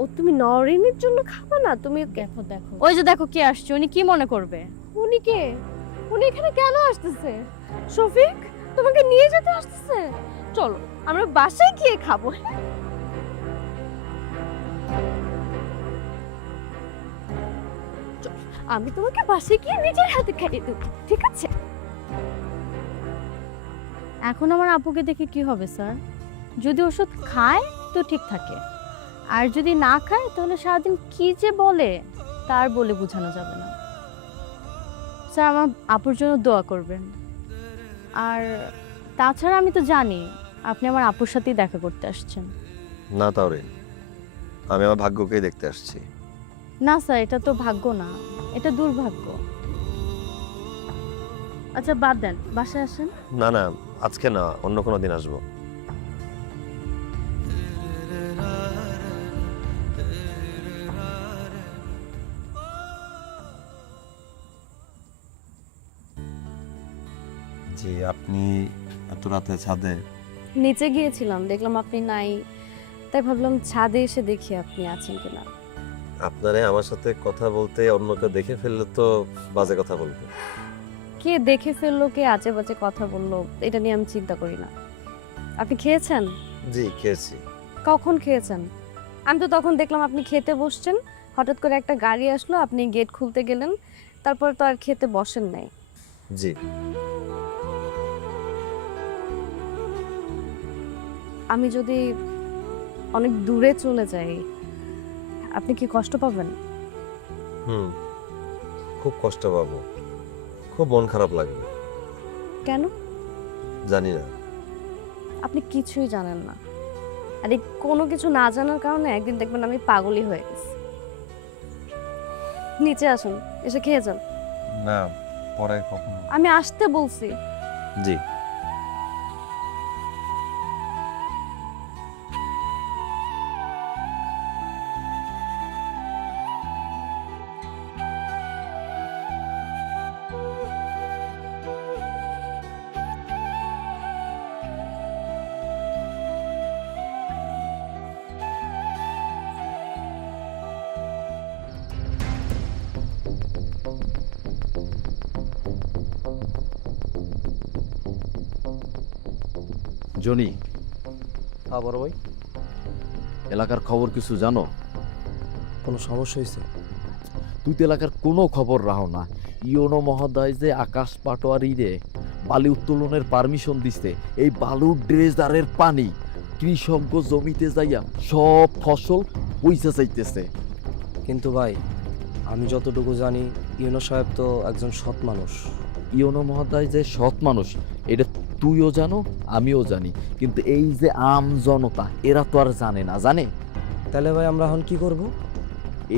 ও তুমি নওরিনের জন্য খাবা না? তুমি দেখো দেখো, ওই যে দেখো কে আসছে, উনি কি মনে করবে? উনি কে? উনি এখানে কেন আসতেছে? শফিক তোমাকে নিয়ে যেতে আসতেছে। চলো আমরা বাসায় গিয়ে খাবো। আমি তোমাকে বাসায় গিয়ে নিজের হাতে খাইয়ে দেবো, ঠিক আছে? এখন আমার আপুকে দেখে কি হবে স্যার? যদি ওষুধ খায় তো ঠিক থাকে, আর যদি না খায় তাহলে সারাদিন কি যে বলে তার বলে বোঝানো যাবে না। স্যার আমার আপুর জন্য দোয়া করবেন। আর তাছাড়া আমি তো জানি আপনি আমার আপুর সাথেই দেখা করতে আসছেন। না তাওরে, আমি আমার ভাগ্যকেই দেখতে আসছি। না স্যার, এটা তো ভাগ্য না, এটা দুর্ভাগ্য। আচ্ছা বাদ দেন, বাসায় আসেন। না না, আজকে না, অন্য কোনো দিন আসবো। জি, আপনি এত রাতে ছাদে? নিচে গিয়েছিলাম, দেখলাম আপনি নাই, তাই ভাবলাম ছাদে এসে দেখি আপনি আছেন কিনা। আপনারে আমার সাথে কথা বলতে অন্য কেউ দেখে ফেললে তো বাজে কথা বলবে। কে দেখে ফেললো, কে আজে বাজে কথা বললো, এটা নিয়ে আমি চিন্তা করি না। আপনি খেয়েছেন? জি, খেয়েছি। কখন খেয়েছেন? আমি তো তখন দেখলাম আপনি খেতে বসছেন, হঠাৎ করে একটা গাড়ি আসলো, আপনি গেট খুলতে গেলেন, তারপর তো আর খেতে বসেন নাই। জি। আমি যদি অনেক দূরে চলে যাই, আপনি কি কষ্ট পাবেন? খুব কষ্ট পাবো, খুব মন খারাপ লাগবে। কেন? জানি না। আপনি কিছুই জানেন না, আর এই কোনো কিছু না জানার কারণে একদিন দেখবেন আমি পাগলই হয়ে গেছি। নিচে আসুন, এসে খেয়ে যান। না, পরে কখনো। আমি আসতে বলছি। জি। জনি, বড় ভাই, এলাকার খবর কিছু জানো? কোনো সমস্যা হয়েছে? তুই তো এলাকার কোনো খবর রাখো না। ইওনো মহোদয় যে আকাশ পাটোয়ারি রে বালি উত্তোলনের পারমিশন দিচ্ছে, এই বালুর ড্রেজারের পানি কৃষক জমিতে যাইয়া সব ফসল পয়সা চাইতেছে। কিন্তু ভাই, আমি যতটুকু জানি ইউনো সাহেব তো একজন সৎ মানুষ। ইওনো মহোদয় যে সৎ মানুষ এটা তুইও জানো, আমিও জানি, কিন্তু এই যে আম জনতা এরা তো আর জানে না। জানে? তাহলে ভাই আমরা এখন কি করব?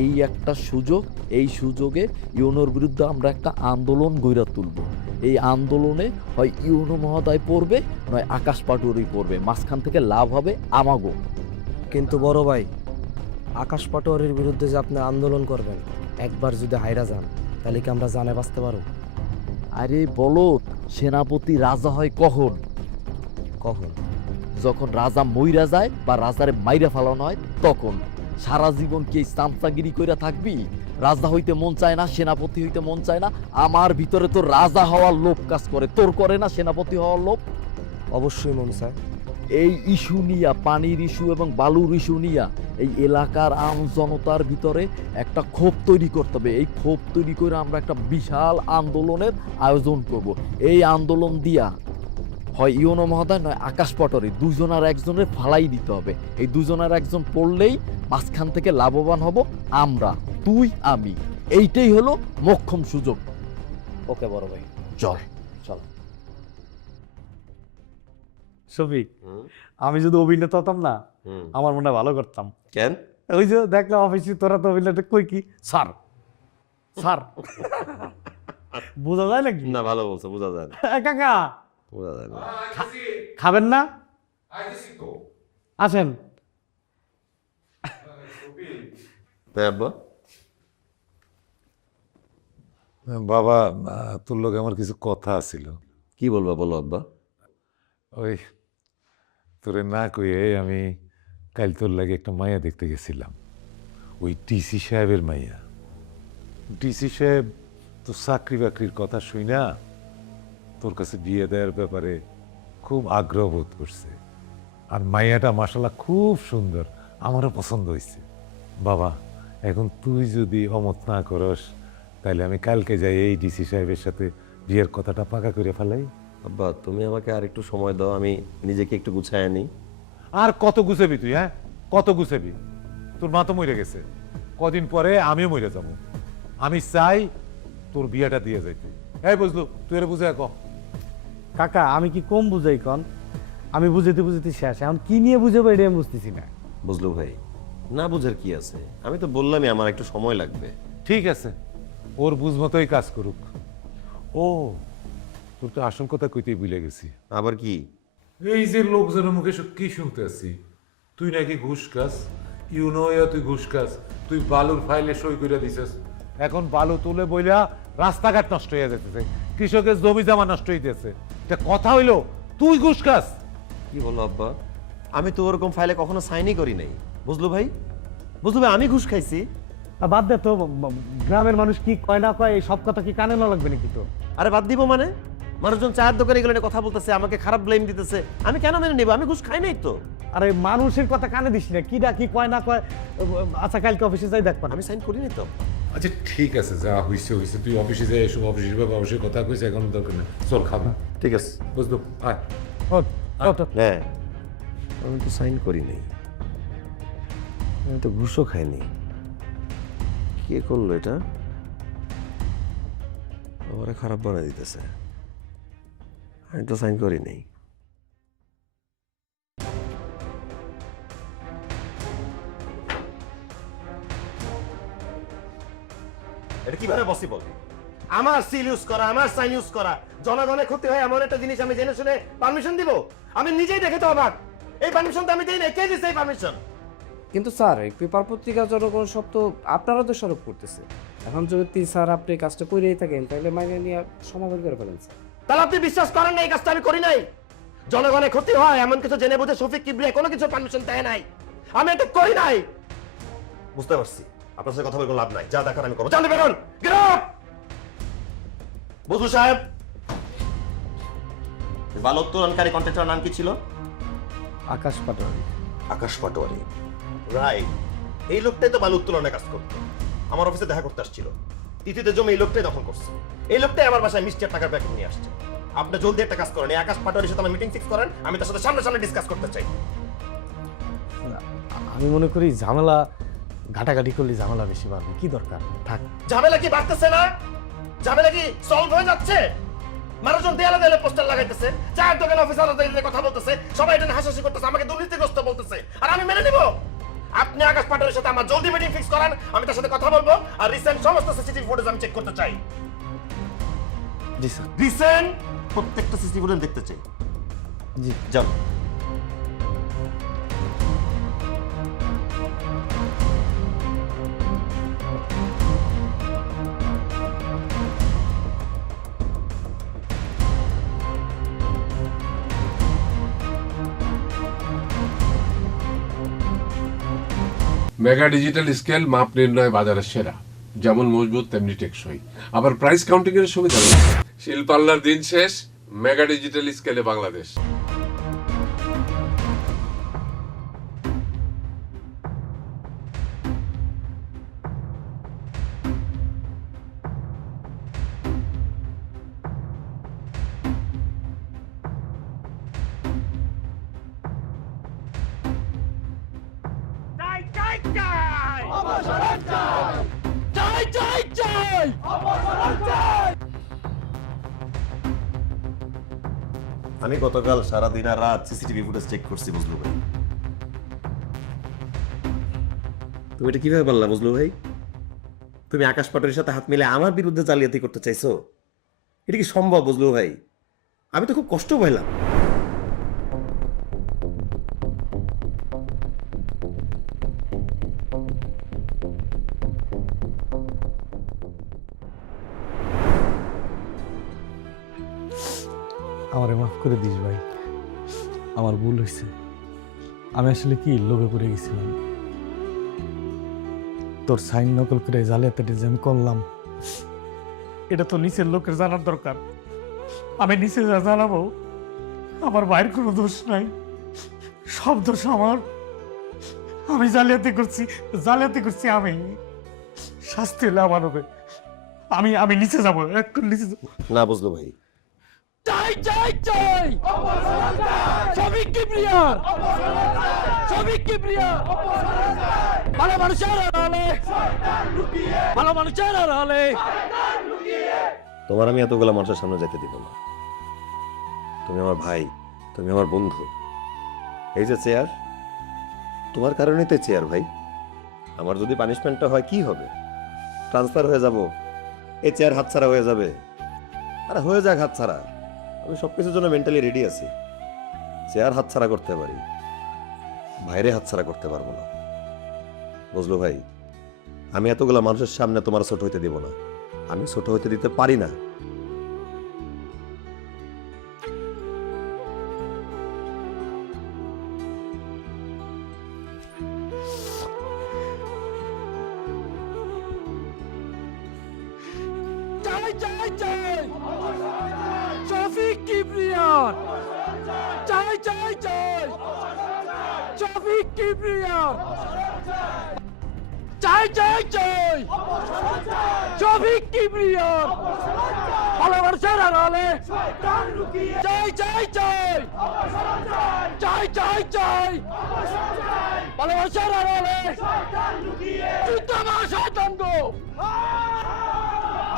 এই একটা সুযোগ, এই সুযোগে ইউনোর বিরুদ্ধে আমরা একটা আন্দোলন গড়ে তুলব। এই আন্দোলনে হয় ইউনো মহোদয় পড়বে, নয় আকাশ পাটুরি পড়বে, মাঝখান থেকে লাভ হবে আমাগো। কিন্তু বড় ভাই, আকাশ পাটোয়ারির বিরুদ্ধে যে আপনি আন্দোলন করবেন, একবার যদি হাইরা যান তাহলে কি আমরা জানে বাঁচতে পারব? আরে বলো, সেনাপতি রাজা হয় কখন? কখন? যখন রাজা মইরা যায় বা রাজারে মাইরা ফেলানো হয় তখন। সারা জীবন কি চামচাগিরি কইরা থাকবি? রাজা হইতে মন চায় না, সেনাপতি হইতে মন চায় না। আমার ভিতরে তো রাজা হওয়ার লোভ কাজ করে, তোর করে না সেনাপতি হওয়ার লোভ? অবশ্যই মন চায়। এই ইস্যু নিয়া, পানির ইস্যু এবং বালুর ইস্যু নিয়া এই এলাকার আম জনতার ভিতরে একটা ক্ষোভ তৈরি করতে হবে। এই ক্ষোভ তৈরি করে আমরা একটা বিশাল আন্দোলনের আয়োজন করব। এই আন্দোলন দিয়া হয় ইউনো মহোদয় নয় আকাশ পাটোয়ারি, দুজনের একজনের ফালাই দিতে হবে। এই দুজনের একজন পড়লেই মাঝখান থেকে লাভবান হব আমরা, তুই আমি। এইটাই হলো মোক্ষম সুযোগ। ওকে বড় ভাই, চল। শফিক, আমি যদি অভিনেতা হতাম না, আমার মনে হয় ভালো করতাম। কেন? ওই যে দেখলাম অফিসে তোরা তো অভিনেতা, কই কি স্যার স্যার বোঝা যায় নাকি? না, ভালো বলছো, বোঝা যায় না। কাকা, বোঝা যায় না। খাবেন না? আসেন। আব্বা, বাবা, তোর লোক আমার কিছু কথা ছিল। কি বলবা বলো আব্বা। ওই তোরে না কইয়ে আমি কাল তোর লাগে একটা মাইয়া দেখতে গেছিলাম, ওই ডিসি সাহেবের মাইয়া। ডিসি সাহেব তো চাকরি বাকরির কথা শুই না তোর কাছে বিয়ে দেওয়ার ব্যাপারে খুব আগ্রহ বোধ করছে। আর মাইয়াটা মাশাআল্লাহ খুব সুন্দর, আমারও পছন্দ হয়েছে। বাবা, এখন তুই যদি অমত না করস তাহলে আমি কালকে যাই এই ডিসি সাহেবের সাথে বিয়ের কথাটা পাকা করে ফেলাই। আব্বা, তুমি আমাকে আর একটু সময় দাও, আমি নিজেকে একটু গুছায় আনি। আর কত গুছাবি তুই? হ্যাঁ, কত গুছাবি? তোর মা তো মরে গেছে, কদিন পরে আমিও মরে যাব। আমি চাই তোর বিয়েটা দিয়ে যাইতে। এই বুঝলো, তুই এর বুঝে ক। কাকা, আমি কি কম বুঝাই কন? আমি বুঝাইতে বুঝাইতে শেষ, এখন কি নিয়ে বুঝাবো এটা আমি বুঝতেছি না। বুঝলো ভাই, না বুঝার কি আছে? আমি তো বললামই আমার একটু সময় লাগবে। ঠিক আছে, ওর বুঝ মতোই কাজ করুক। ও, তোর তো আসল কথা কইতেই ভুলে গেছি। আবার কি? এই যে লোকজনের মুখে সব কি শুনতে আছি, তুই নাকি ঘুষ খাস, তুই ঘুষ খাস, তুই বালুর ফাইলে সই করে দিছিস। এখন বালু তুলে বইলা রাস্তাঘাট নষ্ট হয়ে যেতেছে, কৃষকের জমি জমা নষ্ট হইতেছে। এটা কথা হইলো তুই ঘুষ খাস? কি বলো আব্বা, আমি তো ওরকম ফাইলে কখনো সাইনই করি নাই। বুঝলো ভাই, বুঝলো ভাই, আমি ঘুষ খাইছি? আর বাদ দে তো, গ্রামের মানুষ কি কয় না কয় এই সব কথা কি কানে না লাগবে নাকি তো? আরে বাদ দিব মানে? মানুষজন চায়ের দোকানে গেলে কথা বলতেছে, আমাকে খারাপ ব্লেম দিতেছে, আমি কেন মেনে নিব? আমি ঘুষ খাই নাই তো। আরে মানুষের কথা কানে দিস না, কিডা কি কয় না কয়। আচ্ছা কালকে অফিসে যাই দেখবা। আমি সাইন করি নাই তো। আচ্ছা ঠিক আছে, যা হয়েছে হয়েছে, তুই অফিসে যাই, এসব অফিসের ব্যাপার অবশ্যই কথা কইছে, এখন দরকার নেই, চল খাবো। ঠিক আছে, বুঝলো? আয়। হ্যাঁ, আমি তো সাইন করি নাই, আমি তো ঘুষও খাইনি। কে করলো এটা? আমারে খারাপ বানাই দিতেছে। আমি তো সাইন করি নাই। এটা কিভাবে পসিবল? আমার সিল ইউজ করা, আমার সাইন ইউজ করা, জনগণের ক্ষতি হয় এমন একটা জিনিস আমি জেনে শুনে পারমিশন দিব? আমি নিজেই দেখে তো অবাক। এই পারমিশন তো আমি দেই নাই, কে দিছে এই পারমিশন? কিন্তু স্যার এই পেপার পত্রিকা জনগণ সব তো আপনারা দোষারোপ করতেছে। এখন যদি স্যার আপনি এই কাজটা করেই থাকেন তাহলে মাইনে নিয়ে সমাধান করে ফেলেন স্যার। তাহলে আপনি বিশ্বাস করেন না এই কাজটা আমি করি নাই? জনগণের ক্ষতি হয় এমন কিছু জেনে বুঝে শফিক কিবরিয়া কোনো কিছু পারমিশন দেয় নাই, আমি এটা করি নাই। বুঝতে পারছি, আপনার সাথে কথা বলে কোনো লাভ নাই, যা দেখার আমি করবো। জানতে পারুন বধু সাহেব, বালক উত্তোলনকারী কন্ট্রাক্টরের নাম কি ছিল? আকাশ পাটোয়ারি। আকাশ পাটোয়ারি, রাইট। এই লোকটাই তো বালু উত্তোলনের কাজ করতো, আমার অফিসে দেখা করতে আসছিল। তিথিতে জমি এই লোকটাই দখল করছে। এই লোকটাই আমার বাসায় মিষ্টি আর টাকার প্যাকেট নিয়ে আসছে। আপনি জলদি একটা কাজ করেন, এই আকাশ পাটোয়ারির সাথে আমার মিটিং ফিক্স করেন, আমি তার সাথে সামনে সামনে ডিসকাস করতে চাই। আমি মনে করি ঝামেলা ঘাটাঘাটি করলে ঝামেলা বেশি বাড়বে, কি দরকার? থাক। ঝামেলা কি বাড়তেছে না? ঝামেলা কি সলভ হয়ে যাচ্ছে? মানুষজন দেয়ালে দেয়ালে পোস্টার লাগাইতেছে, চায়ের দোকানে অফিসারদের কথা বলতেছে, সবাই এটা হাসাহাসি করতেছে, আমাকে দুর্নীতিগ্রস্ত বলতেছে, আর আমি মেনে নিব? আপনি আকাশ পাটোয়ারির সাথে আমার জলদি মিটিং ফিক্স করেন, আমি তার সাথে কথা বলবো, আর রিসেন্ট সমস্ত সিসিটিভি ফুটেজ আমি চেক করতে চাই। জি স্যার। রিসেন্ট প্রত্যেকটা সিসিটিভি ফুটেজ দেখতে চাই। জি যাও। মেগা ডিজিটাল স্কেল মাপ নির্ণয় বাজারের সেরা, যেমন মজবুত তেমনি টেকসই, আবার প্রাইস কাউন্টিং এর সুবিধা রয়েছে। শিল্পাল্লার দিন শেষ, মেগা ডিজিটাল স্কেলে বাংলাদেশ। আমি গতকাল সারাদিন আর রাত সিসিটিভি ফুটেজ চেক করছি, বুঝলো ভাই। তুমি এটা কিভাবে বললা বুঝলো ভাই? তুমি আকাশ পাটোয়ারির সাথে হাত মিলে আমার বিরুদ্ধে জালিয়াতি করতে চাইছো? এটা কি সম্ভব বুঝলো ভাই? আমি তো খুব কষ্ট পাইলাম। আমারে মাফ করে দিস ভাই, আমার ভুল হয়েছে। আমি আসলে কি লোভে পড়ে গেছিলাম। তোর সাইন নকল করে জালিয়াতিটা যে আমি করলাম, এটা তো নিচের লোকের জানার দরকার। আমি নিচে যা জানাবো, আমার ভাইয়ের কোনো দোষ নাই, সব দোষ আমার। আমি জালিয়াতি করছি আমি। শাস্তি হলে আমার হবে। আমি নিচে যাবো, এখন নিচে যাবো। না বুঝলো ভাই, চাই চাই চাই শফিক কিবরিয়ার, শফিক কিবরিয়ার ভালো মানুষের আড়ালে, ভালো মানুষের আড়ালে। তোমার আমি এতগুলো মানুষের সামনে যেতে দিব না। তুমি আমার ভাই, তুমি আমার বন্ধু। এই যে চেয়ার, তোমার কারণেই তো চেয়ার ভাই। আমার যদি পানিশমেন্টটা হয় কি হবে? ট্রান্সফার হয়ে যাব, এই চেয়ার হাতছাড়া হয়ে যাবে। আরে হয়ে যাক হাতছাড়া, আমি সবকিছুর জন্য মেন্টালি রেডি আছি। চেয়ার হাতছাড়া করতে পারি, বাইরে হাতছাড়া করতে পারবো না। বুঝলো ভাই, আমি এতগুলো মানুষের সামনে তোমার ছোট হইতে দিব না, আমি ছোট হইতে দিতে পারি না। চাই চাই চাই শফিক কিবরিয়ার, চাই চাই চাই শফিক কিবরিয়ার, চাই চাই চাই শফিক কিবরিয়ার, ভালোবাসার আড়ালে চাই চাই চাই, চাই চাই চাই ভালোবাসার আড়ালে যুদ্ধ আমার শয়তান গো,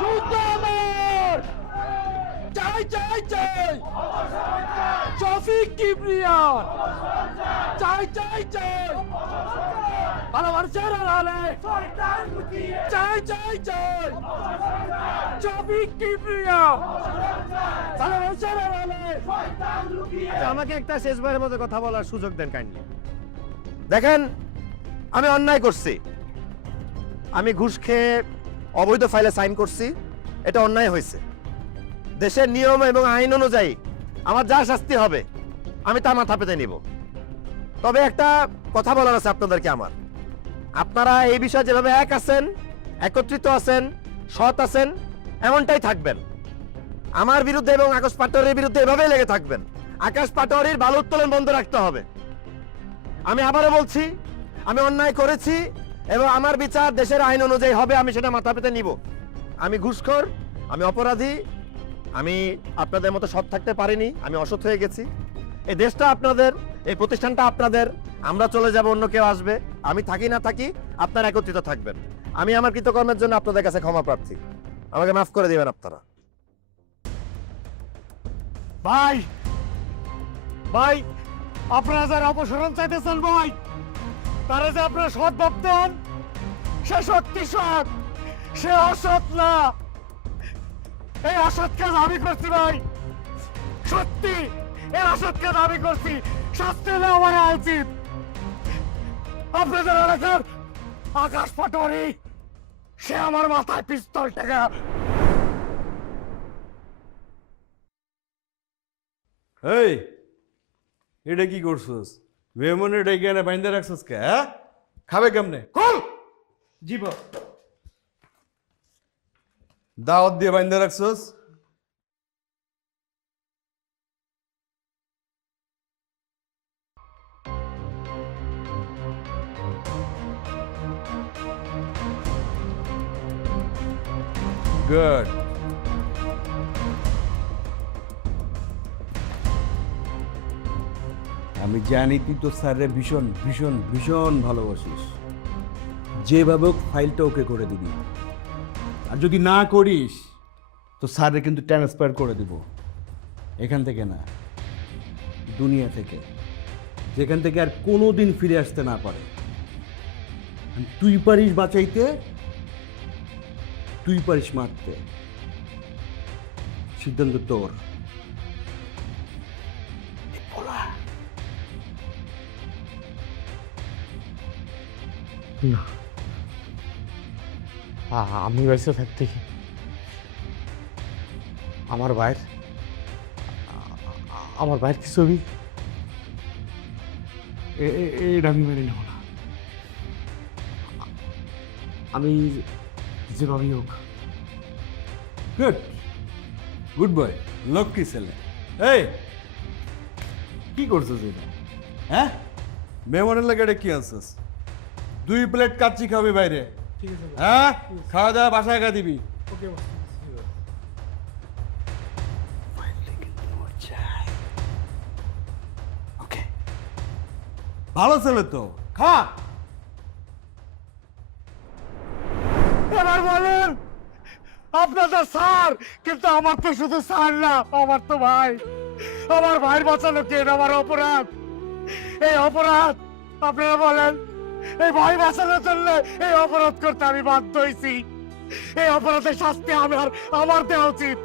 যুদ্ধ আমার, চাই চাই চাই শফিক কিবরিয়ার, চাই চাই চাই ভালোবাসার আড়ালে চাই চাই চাই শফিক কিবরিয়ার, ভালোবাসার আড়ালে। আমাকে একটা শেষবারের মতো কথা বলার সুযোগ দেন কাইন্ডলি। দেখেন, আমি অন্যায় করছি, আমি ঘুষ খেয়ে অবৈধ ফাইলে সাইন করছি, এটা অন্যায় হয়েছে। দেশের নিয়ম এবং আইন অনুযায়ী আমার যা শাস্তি হবে আমি তা মাথা পেতে নিব। তবে একটা কথা বলার আছে আপনাদেরকে আমার, আপনারা এই বিষয়ে যেভাবে এক আছেন, একত্রিত আছেন, সৎ আছেন, এমনটাই থাকবেন। আমার বিরুদ্ধে এবং আকাশ পাটোয়ারির বিরুদ্ধে এভাবেই লেগে থাকবেন। আকাশ পাটোয়ারির বালু উত্তোলন বন্ধ রাখতে হবে। আমি আবারও বলছি, আমি অন্যায় করেছি এবং আমার বিচার দেশের আইন অনুযায়ী হবে, আমি সেটা মাথা পেতে নিব। আমি ঘুষখোর, আমি অপরাধী, আমি আপনাদের মতো সৎ থাকতে পারিনি, আমি অসৎ হয়ে গেছি। এই দেশটা আপনাদের, এই প্রতিষ্ঠানটা আপনাদের, আমরা চলে যাব, অন্য কেউ আসবে। আমি থাকি না থাকি, আপনারা একত্রিত থাকবেন। আমি আমার কৃতকর্মের জন্য আপনাদের কাছে ক্ষমা প্রার্থী, আমাকে মাফ করে দিবেন আপনারা। ভাই ভাই, আপনারা যারা অপসারণ চাইতেছেন ভাই, তারা যে আপনারা সৎ ভাবতেন, সে সত্যি সৎ, সে অসৎ না। এই অসৎ কাজ আমি করছি ভাই, সত্যি এই অসৎ কাজ আমি করছি, শাস্তি হলে আমার উচিত। আপনাদের এলাকার আকাশ পাটোয়ারি, সে আমার মাথায় পিস্তল টেকা। এই, এটা কি করছস? মেমনে ডেকে এনে বাইন্দা রাখছস কে? হ্যাঁ, খাবে কেমনে? খোল। জীব দাওয়াত দিয়ে বাইন্দা রাখছস? গুড। আমি জানি তুই তো স্যারে ভীষণ ভীষণ ভীষণ ভালোবাসিস, যেভাবে হোক ফাইলটা ওকে করে দিবি। আর যদি না করিস তো স্যারে কিন্তু ট্রান্সফার করে দিব, এখান থেকে না, দুনিয়া থেকে, যেখান থেকে আর কোনো দিন ফিরে আসতে না পারে। আর তুই পারিস বাঁচাইতে, তুই পারিস মারতে, সিদ্ধান্ত তোর। না, আমি বেঁচে থাকতে আমার ভাইয়ের কি ছবি, এটা আমি মেনে নেব না। আমি যেভাবেই হোক। গুড, গুড বয়, লক্ষ্মী ছেলে। এই, কি করছিস এটা? হ্যাঁ, মেমনের লাগে এটা কি আনছিস? 2 প্লেট কাচ্চি খাবি বাইরে, হ্যাঁ? খাওয়া দাওয়া বাসায় খা দিবি। ওকে, ভালো ছেলে তো, খা। এবার বলেন, আপনাদের স্যার, কিন্তু আমার তো শুধু স্যার না, আমার তো ভাই। আমার ভাইয়ের বাঁচানো কেন আমার অপরাধ? এই অপরাধ আপনারা বলেন, এই ভাই বাঁচানোর জন্য এই অপরাধ করতে আমি বাধ্য হয়েছি। এই অপরাধের শাস্তি আমার দেওয়া উচিত।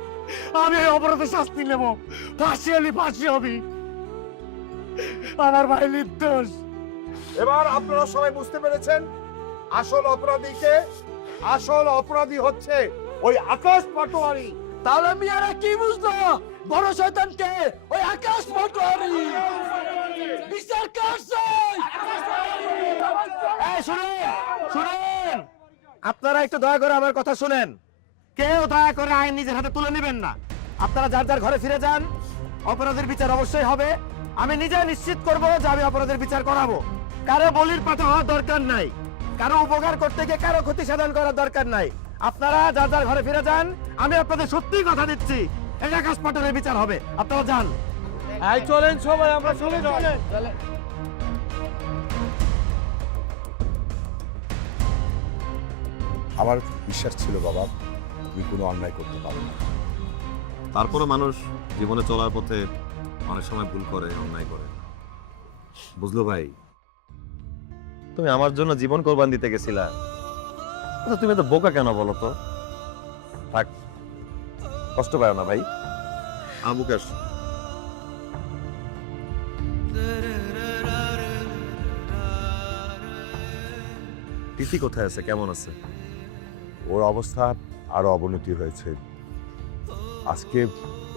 আমি এই অপরাধের শাস্তি নেব, ফাঁসি হলে ফাঁসি হবি। আমার ভাই নির্দোষ। এবার আপনারা সবাই বুঝতে পেরেছেন আসল অপরাধীকে। আসল অপরাধী হচ্ছে ওই আকাশ পাটোয়ারি। তাহলে মিয়ারা কি বুঝলো? বড় শয়তান কে? ওই আকাশ পাটোয়ারি। বিচার কার চাই? শুনেন, আপনারা একটু দয়া করে আমার কথা শুনেন। কেউ দয়া করে আইন নিজের হাতে তুলে নেবেন না। আপনারা যার যার ঘরে ফিরে যান। অপরাধের বিচার অবশ্যই হবে। আমি নিজে নিশ্চিত করব যে আমি অপরাধের বিচার করাবো। কারো বলির পাঠা হওয়ার দরকার নাই, কারো উপকার করতে গিয়ে কারো ক্ষতি সাধন করার দরকার নাই। আপনারা যার যার ঘরে ফিরে যান। আমি আপনাদের সত্যি কথা দিচ্ছি, এই আকাশ পাটনের বিচার হবে। আপনারা যান। চলেন সবাই, আমরা চলে যাই। আমার বিশ্বাস ছিল বাবা তুমি কোনো অন্যায় করতে পারো না। তারপরে মানুষ জীবনে চলার পথে অনেক সময় ভুল করে, অন্যায় করে। বুঝলো ভাই, তুমি আমার জন্য জীবন কোরবান দিতে গেছিলা, আচ্ছা তুমি তো বোকা কেন বলো তো? থাক, কষ্ট পাও না ভাই। আবুকাশ তিথি কোথায় আছে, কেমন আছে? ওর অবস্থা আরো অবনতি হয়েছে। আজকে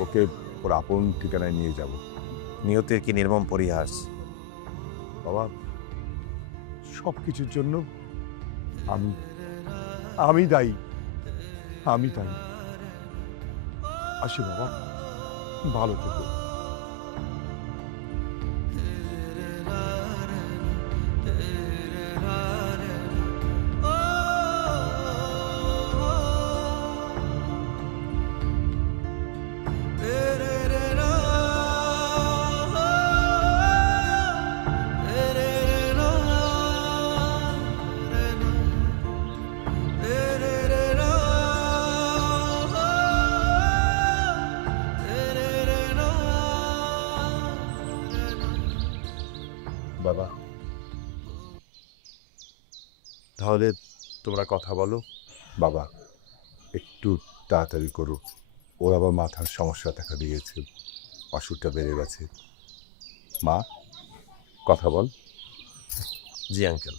ওকে ওর আপন ঠিকানায় নিয়ে যাব। নিয়তির কি নির্মম পরিহাস! বাবা সব কিছুর জন্য আমি দায়ী, আমি দায়ী। আসি বাবা, ভালো থেকো। বাবা তাহলে তোমরা কথা বলো। বাবা একটু তাড়াতাড়ি করো, ওর আবার মাথার সমস্যা দেখা দিয়েছে, অসুখটা বেড়ে গেছে। মা কথা বল। জি আঙ্কেল।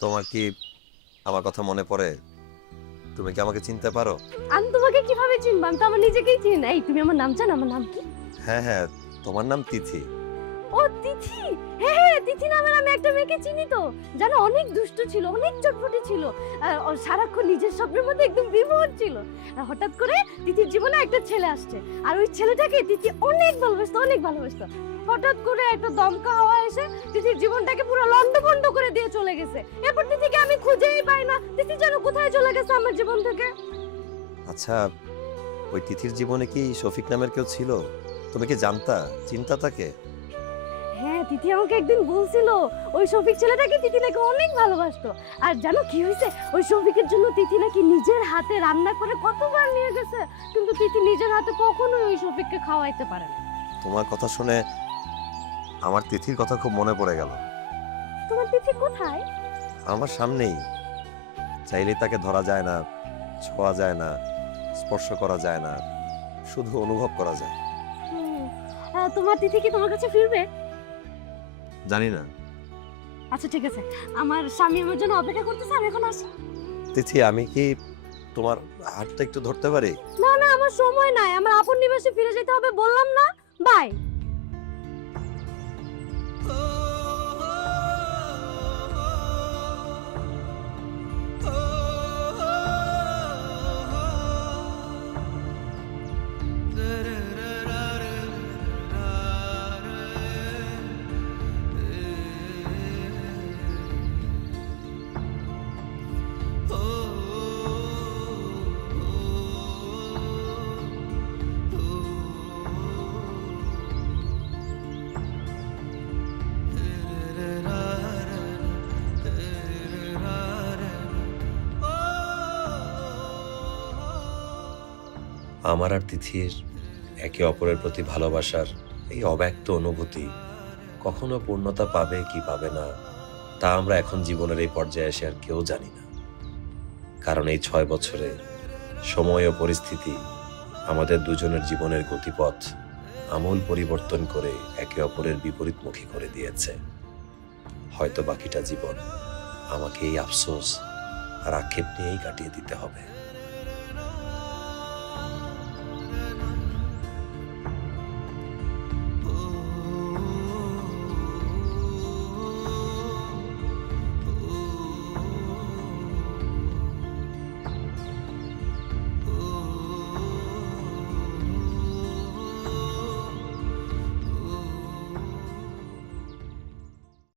তোমার কি আমার কথা মনে পড়ে? তুমি কি আমাকে চিনতে পারো? আমি তোমাকে কিভাবে চিনবো? আমি তো আমার নিজেকেই চিনি না। এই তুমি আমার নাম জানো? আমার নাম কি? হ্যাঁ হ্যাঁ, তোমার নাম তিথি। ও তিথি, হ্যাঁ হ্যাঁ, তিথি নামের আমি একটা মেয়েকে চিনি তো। জানো, অনেক দুষ্ট ছিল, অনেক চটপটে ছিল, ও সারাক্ষণ নিজের স্বপ্নের মধ্যে একদম বিভোর ছিল। হঠাৎ করে তিথির জীবনে একটা ছেলে আসছে, আর ওই ছেলেটাকে তিথি অনেক ভালোবাসতো, অনেক ভালোবাসতো। হঠাৎ করে একটা দমকা হাওয়া এসে তিথির জীবনটাকে পুরো লন্ডভন্ড করে দিয়ে চলে গেছে। এরপর তিথিকে আমি খুঁজেই পাই না। তিথি যেন কোথায় চলে গেছে আমার জীবন থেকে। আচ্ছা, ওই তিথির জীবনে কি শফিক নামের কেউ ছিল? তুমি কি জানতা, চিন্তা তাকে? হ্যাঁ, তিথি আমাকে একদিন বলছিল ওই শফিক ছেলেটাকে তিথি নাকি অনেক ভালোবাসতো। আর জানো কি হয়েছে? ওই শফিকের জন্য তিথি নাকি নিজের হাতে রান্না করে কতবার নিয়ে গেছে, কিন্তু তিথি নিজের হাতে কখনোই ওই শফিককে খাওয়াইতে পারে না। তোমার কথা শুনে আমার তিথির কথা খুব মনে পড়ে গেল। তোমার তিথি কোথায়? আমার সামনেই, চাইলেই তাকে ধরা যায় না, ছোঁয়া যায় না, স্পর্শ করা যায় না, শুধু অনুভব করা যায়। তোমার তিথি কি তোমার কাছে ফিরবে? জানি না। আচ্ছা ঠিক আছে, আমার স্বামী আমার জন্য অপেক্ষা করতেছে, আমি এখন আসি। তিথি, আমি কি তোমার হাতটা একটু ধরতে পারি? না না, আমার সময় নাই, আমার আপন নিবাসে ফিরে যেতে হবে, বললাম না। বাই। আমার আর তিথির একে অপরের প্রতি ভালোবাসার এই অব্যক্ত অনুভূতি কখনো পূর্ণতা পাবে কি পাবে না, তা আমরা এখন জীবনের এই পর্যায়ে এসে আর কেউ জানি না। কারণ এই 6 বছরে সময় ও পরিস্থিতি আমাদের দুজনের জীবনের গতিপথ আমূল পরিবর্তন করে একে অপরের বিপরীতমুখী করে দিয়েছে। হয়তো বাকিটা জীবন আমাকে এই আফসোস আর আক্ষেপ নিয়েই কাটিয়ে দিতে হবে।